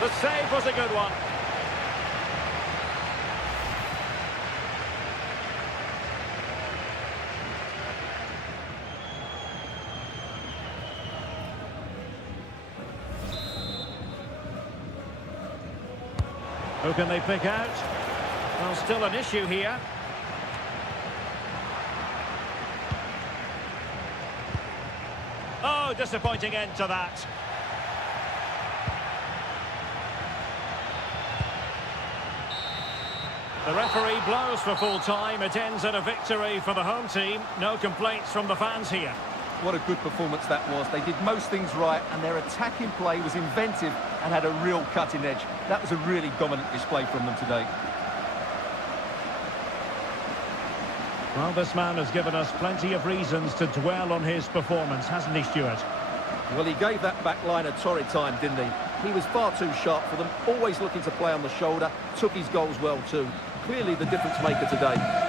The save was a good one. Who can they pick out? Well, still an issue here. Oh, disappointing end to that. The referee blows for full time. It ends in a victory for the home team. No complaints from the fans here. What a good performance that was. They did most things right, and their attacking play was inventive and had a real cutting edge. That was a really dominant display from them today. Well, this man has given us plenty of reasons to dwell on his performance, hasn't he, Stuart? Well, he gave that back line a torrid time, didn't he? He was far too sharp for them, always looking to play on the shoulder, took his goals well too. Clearly the difference maker today.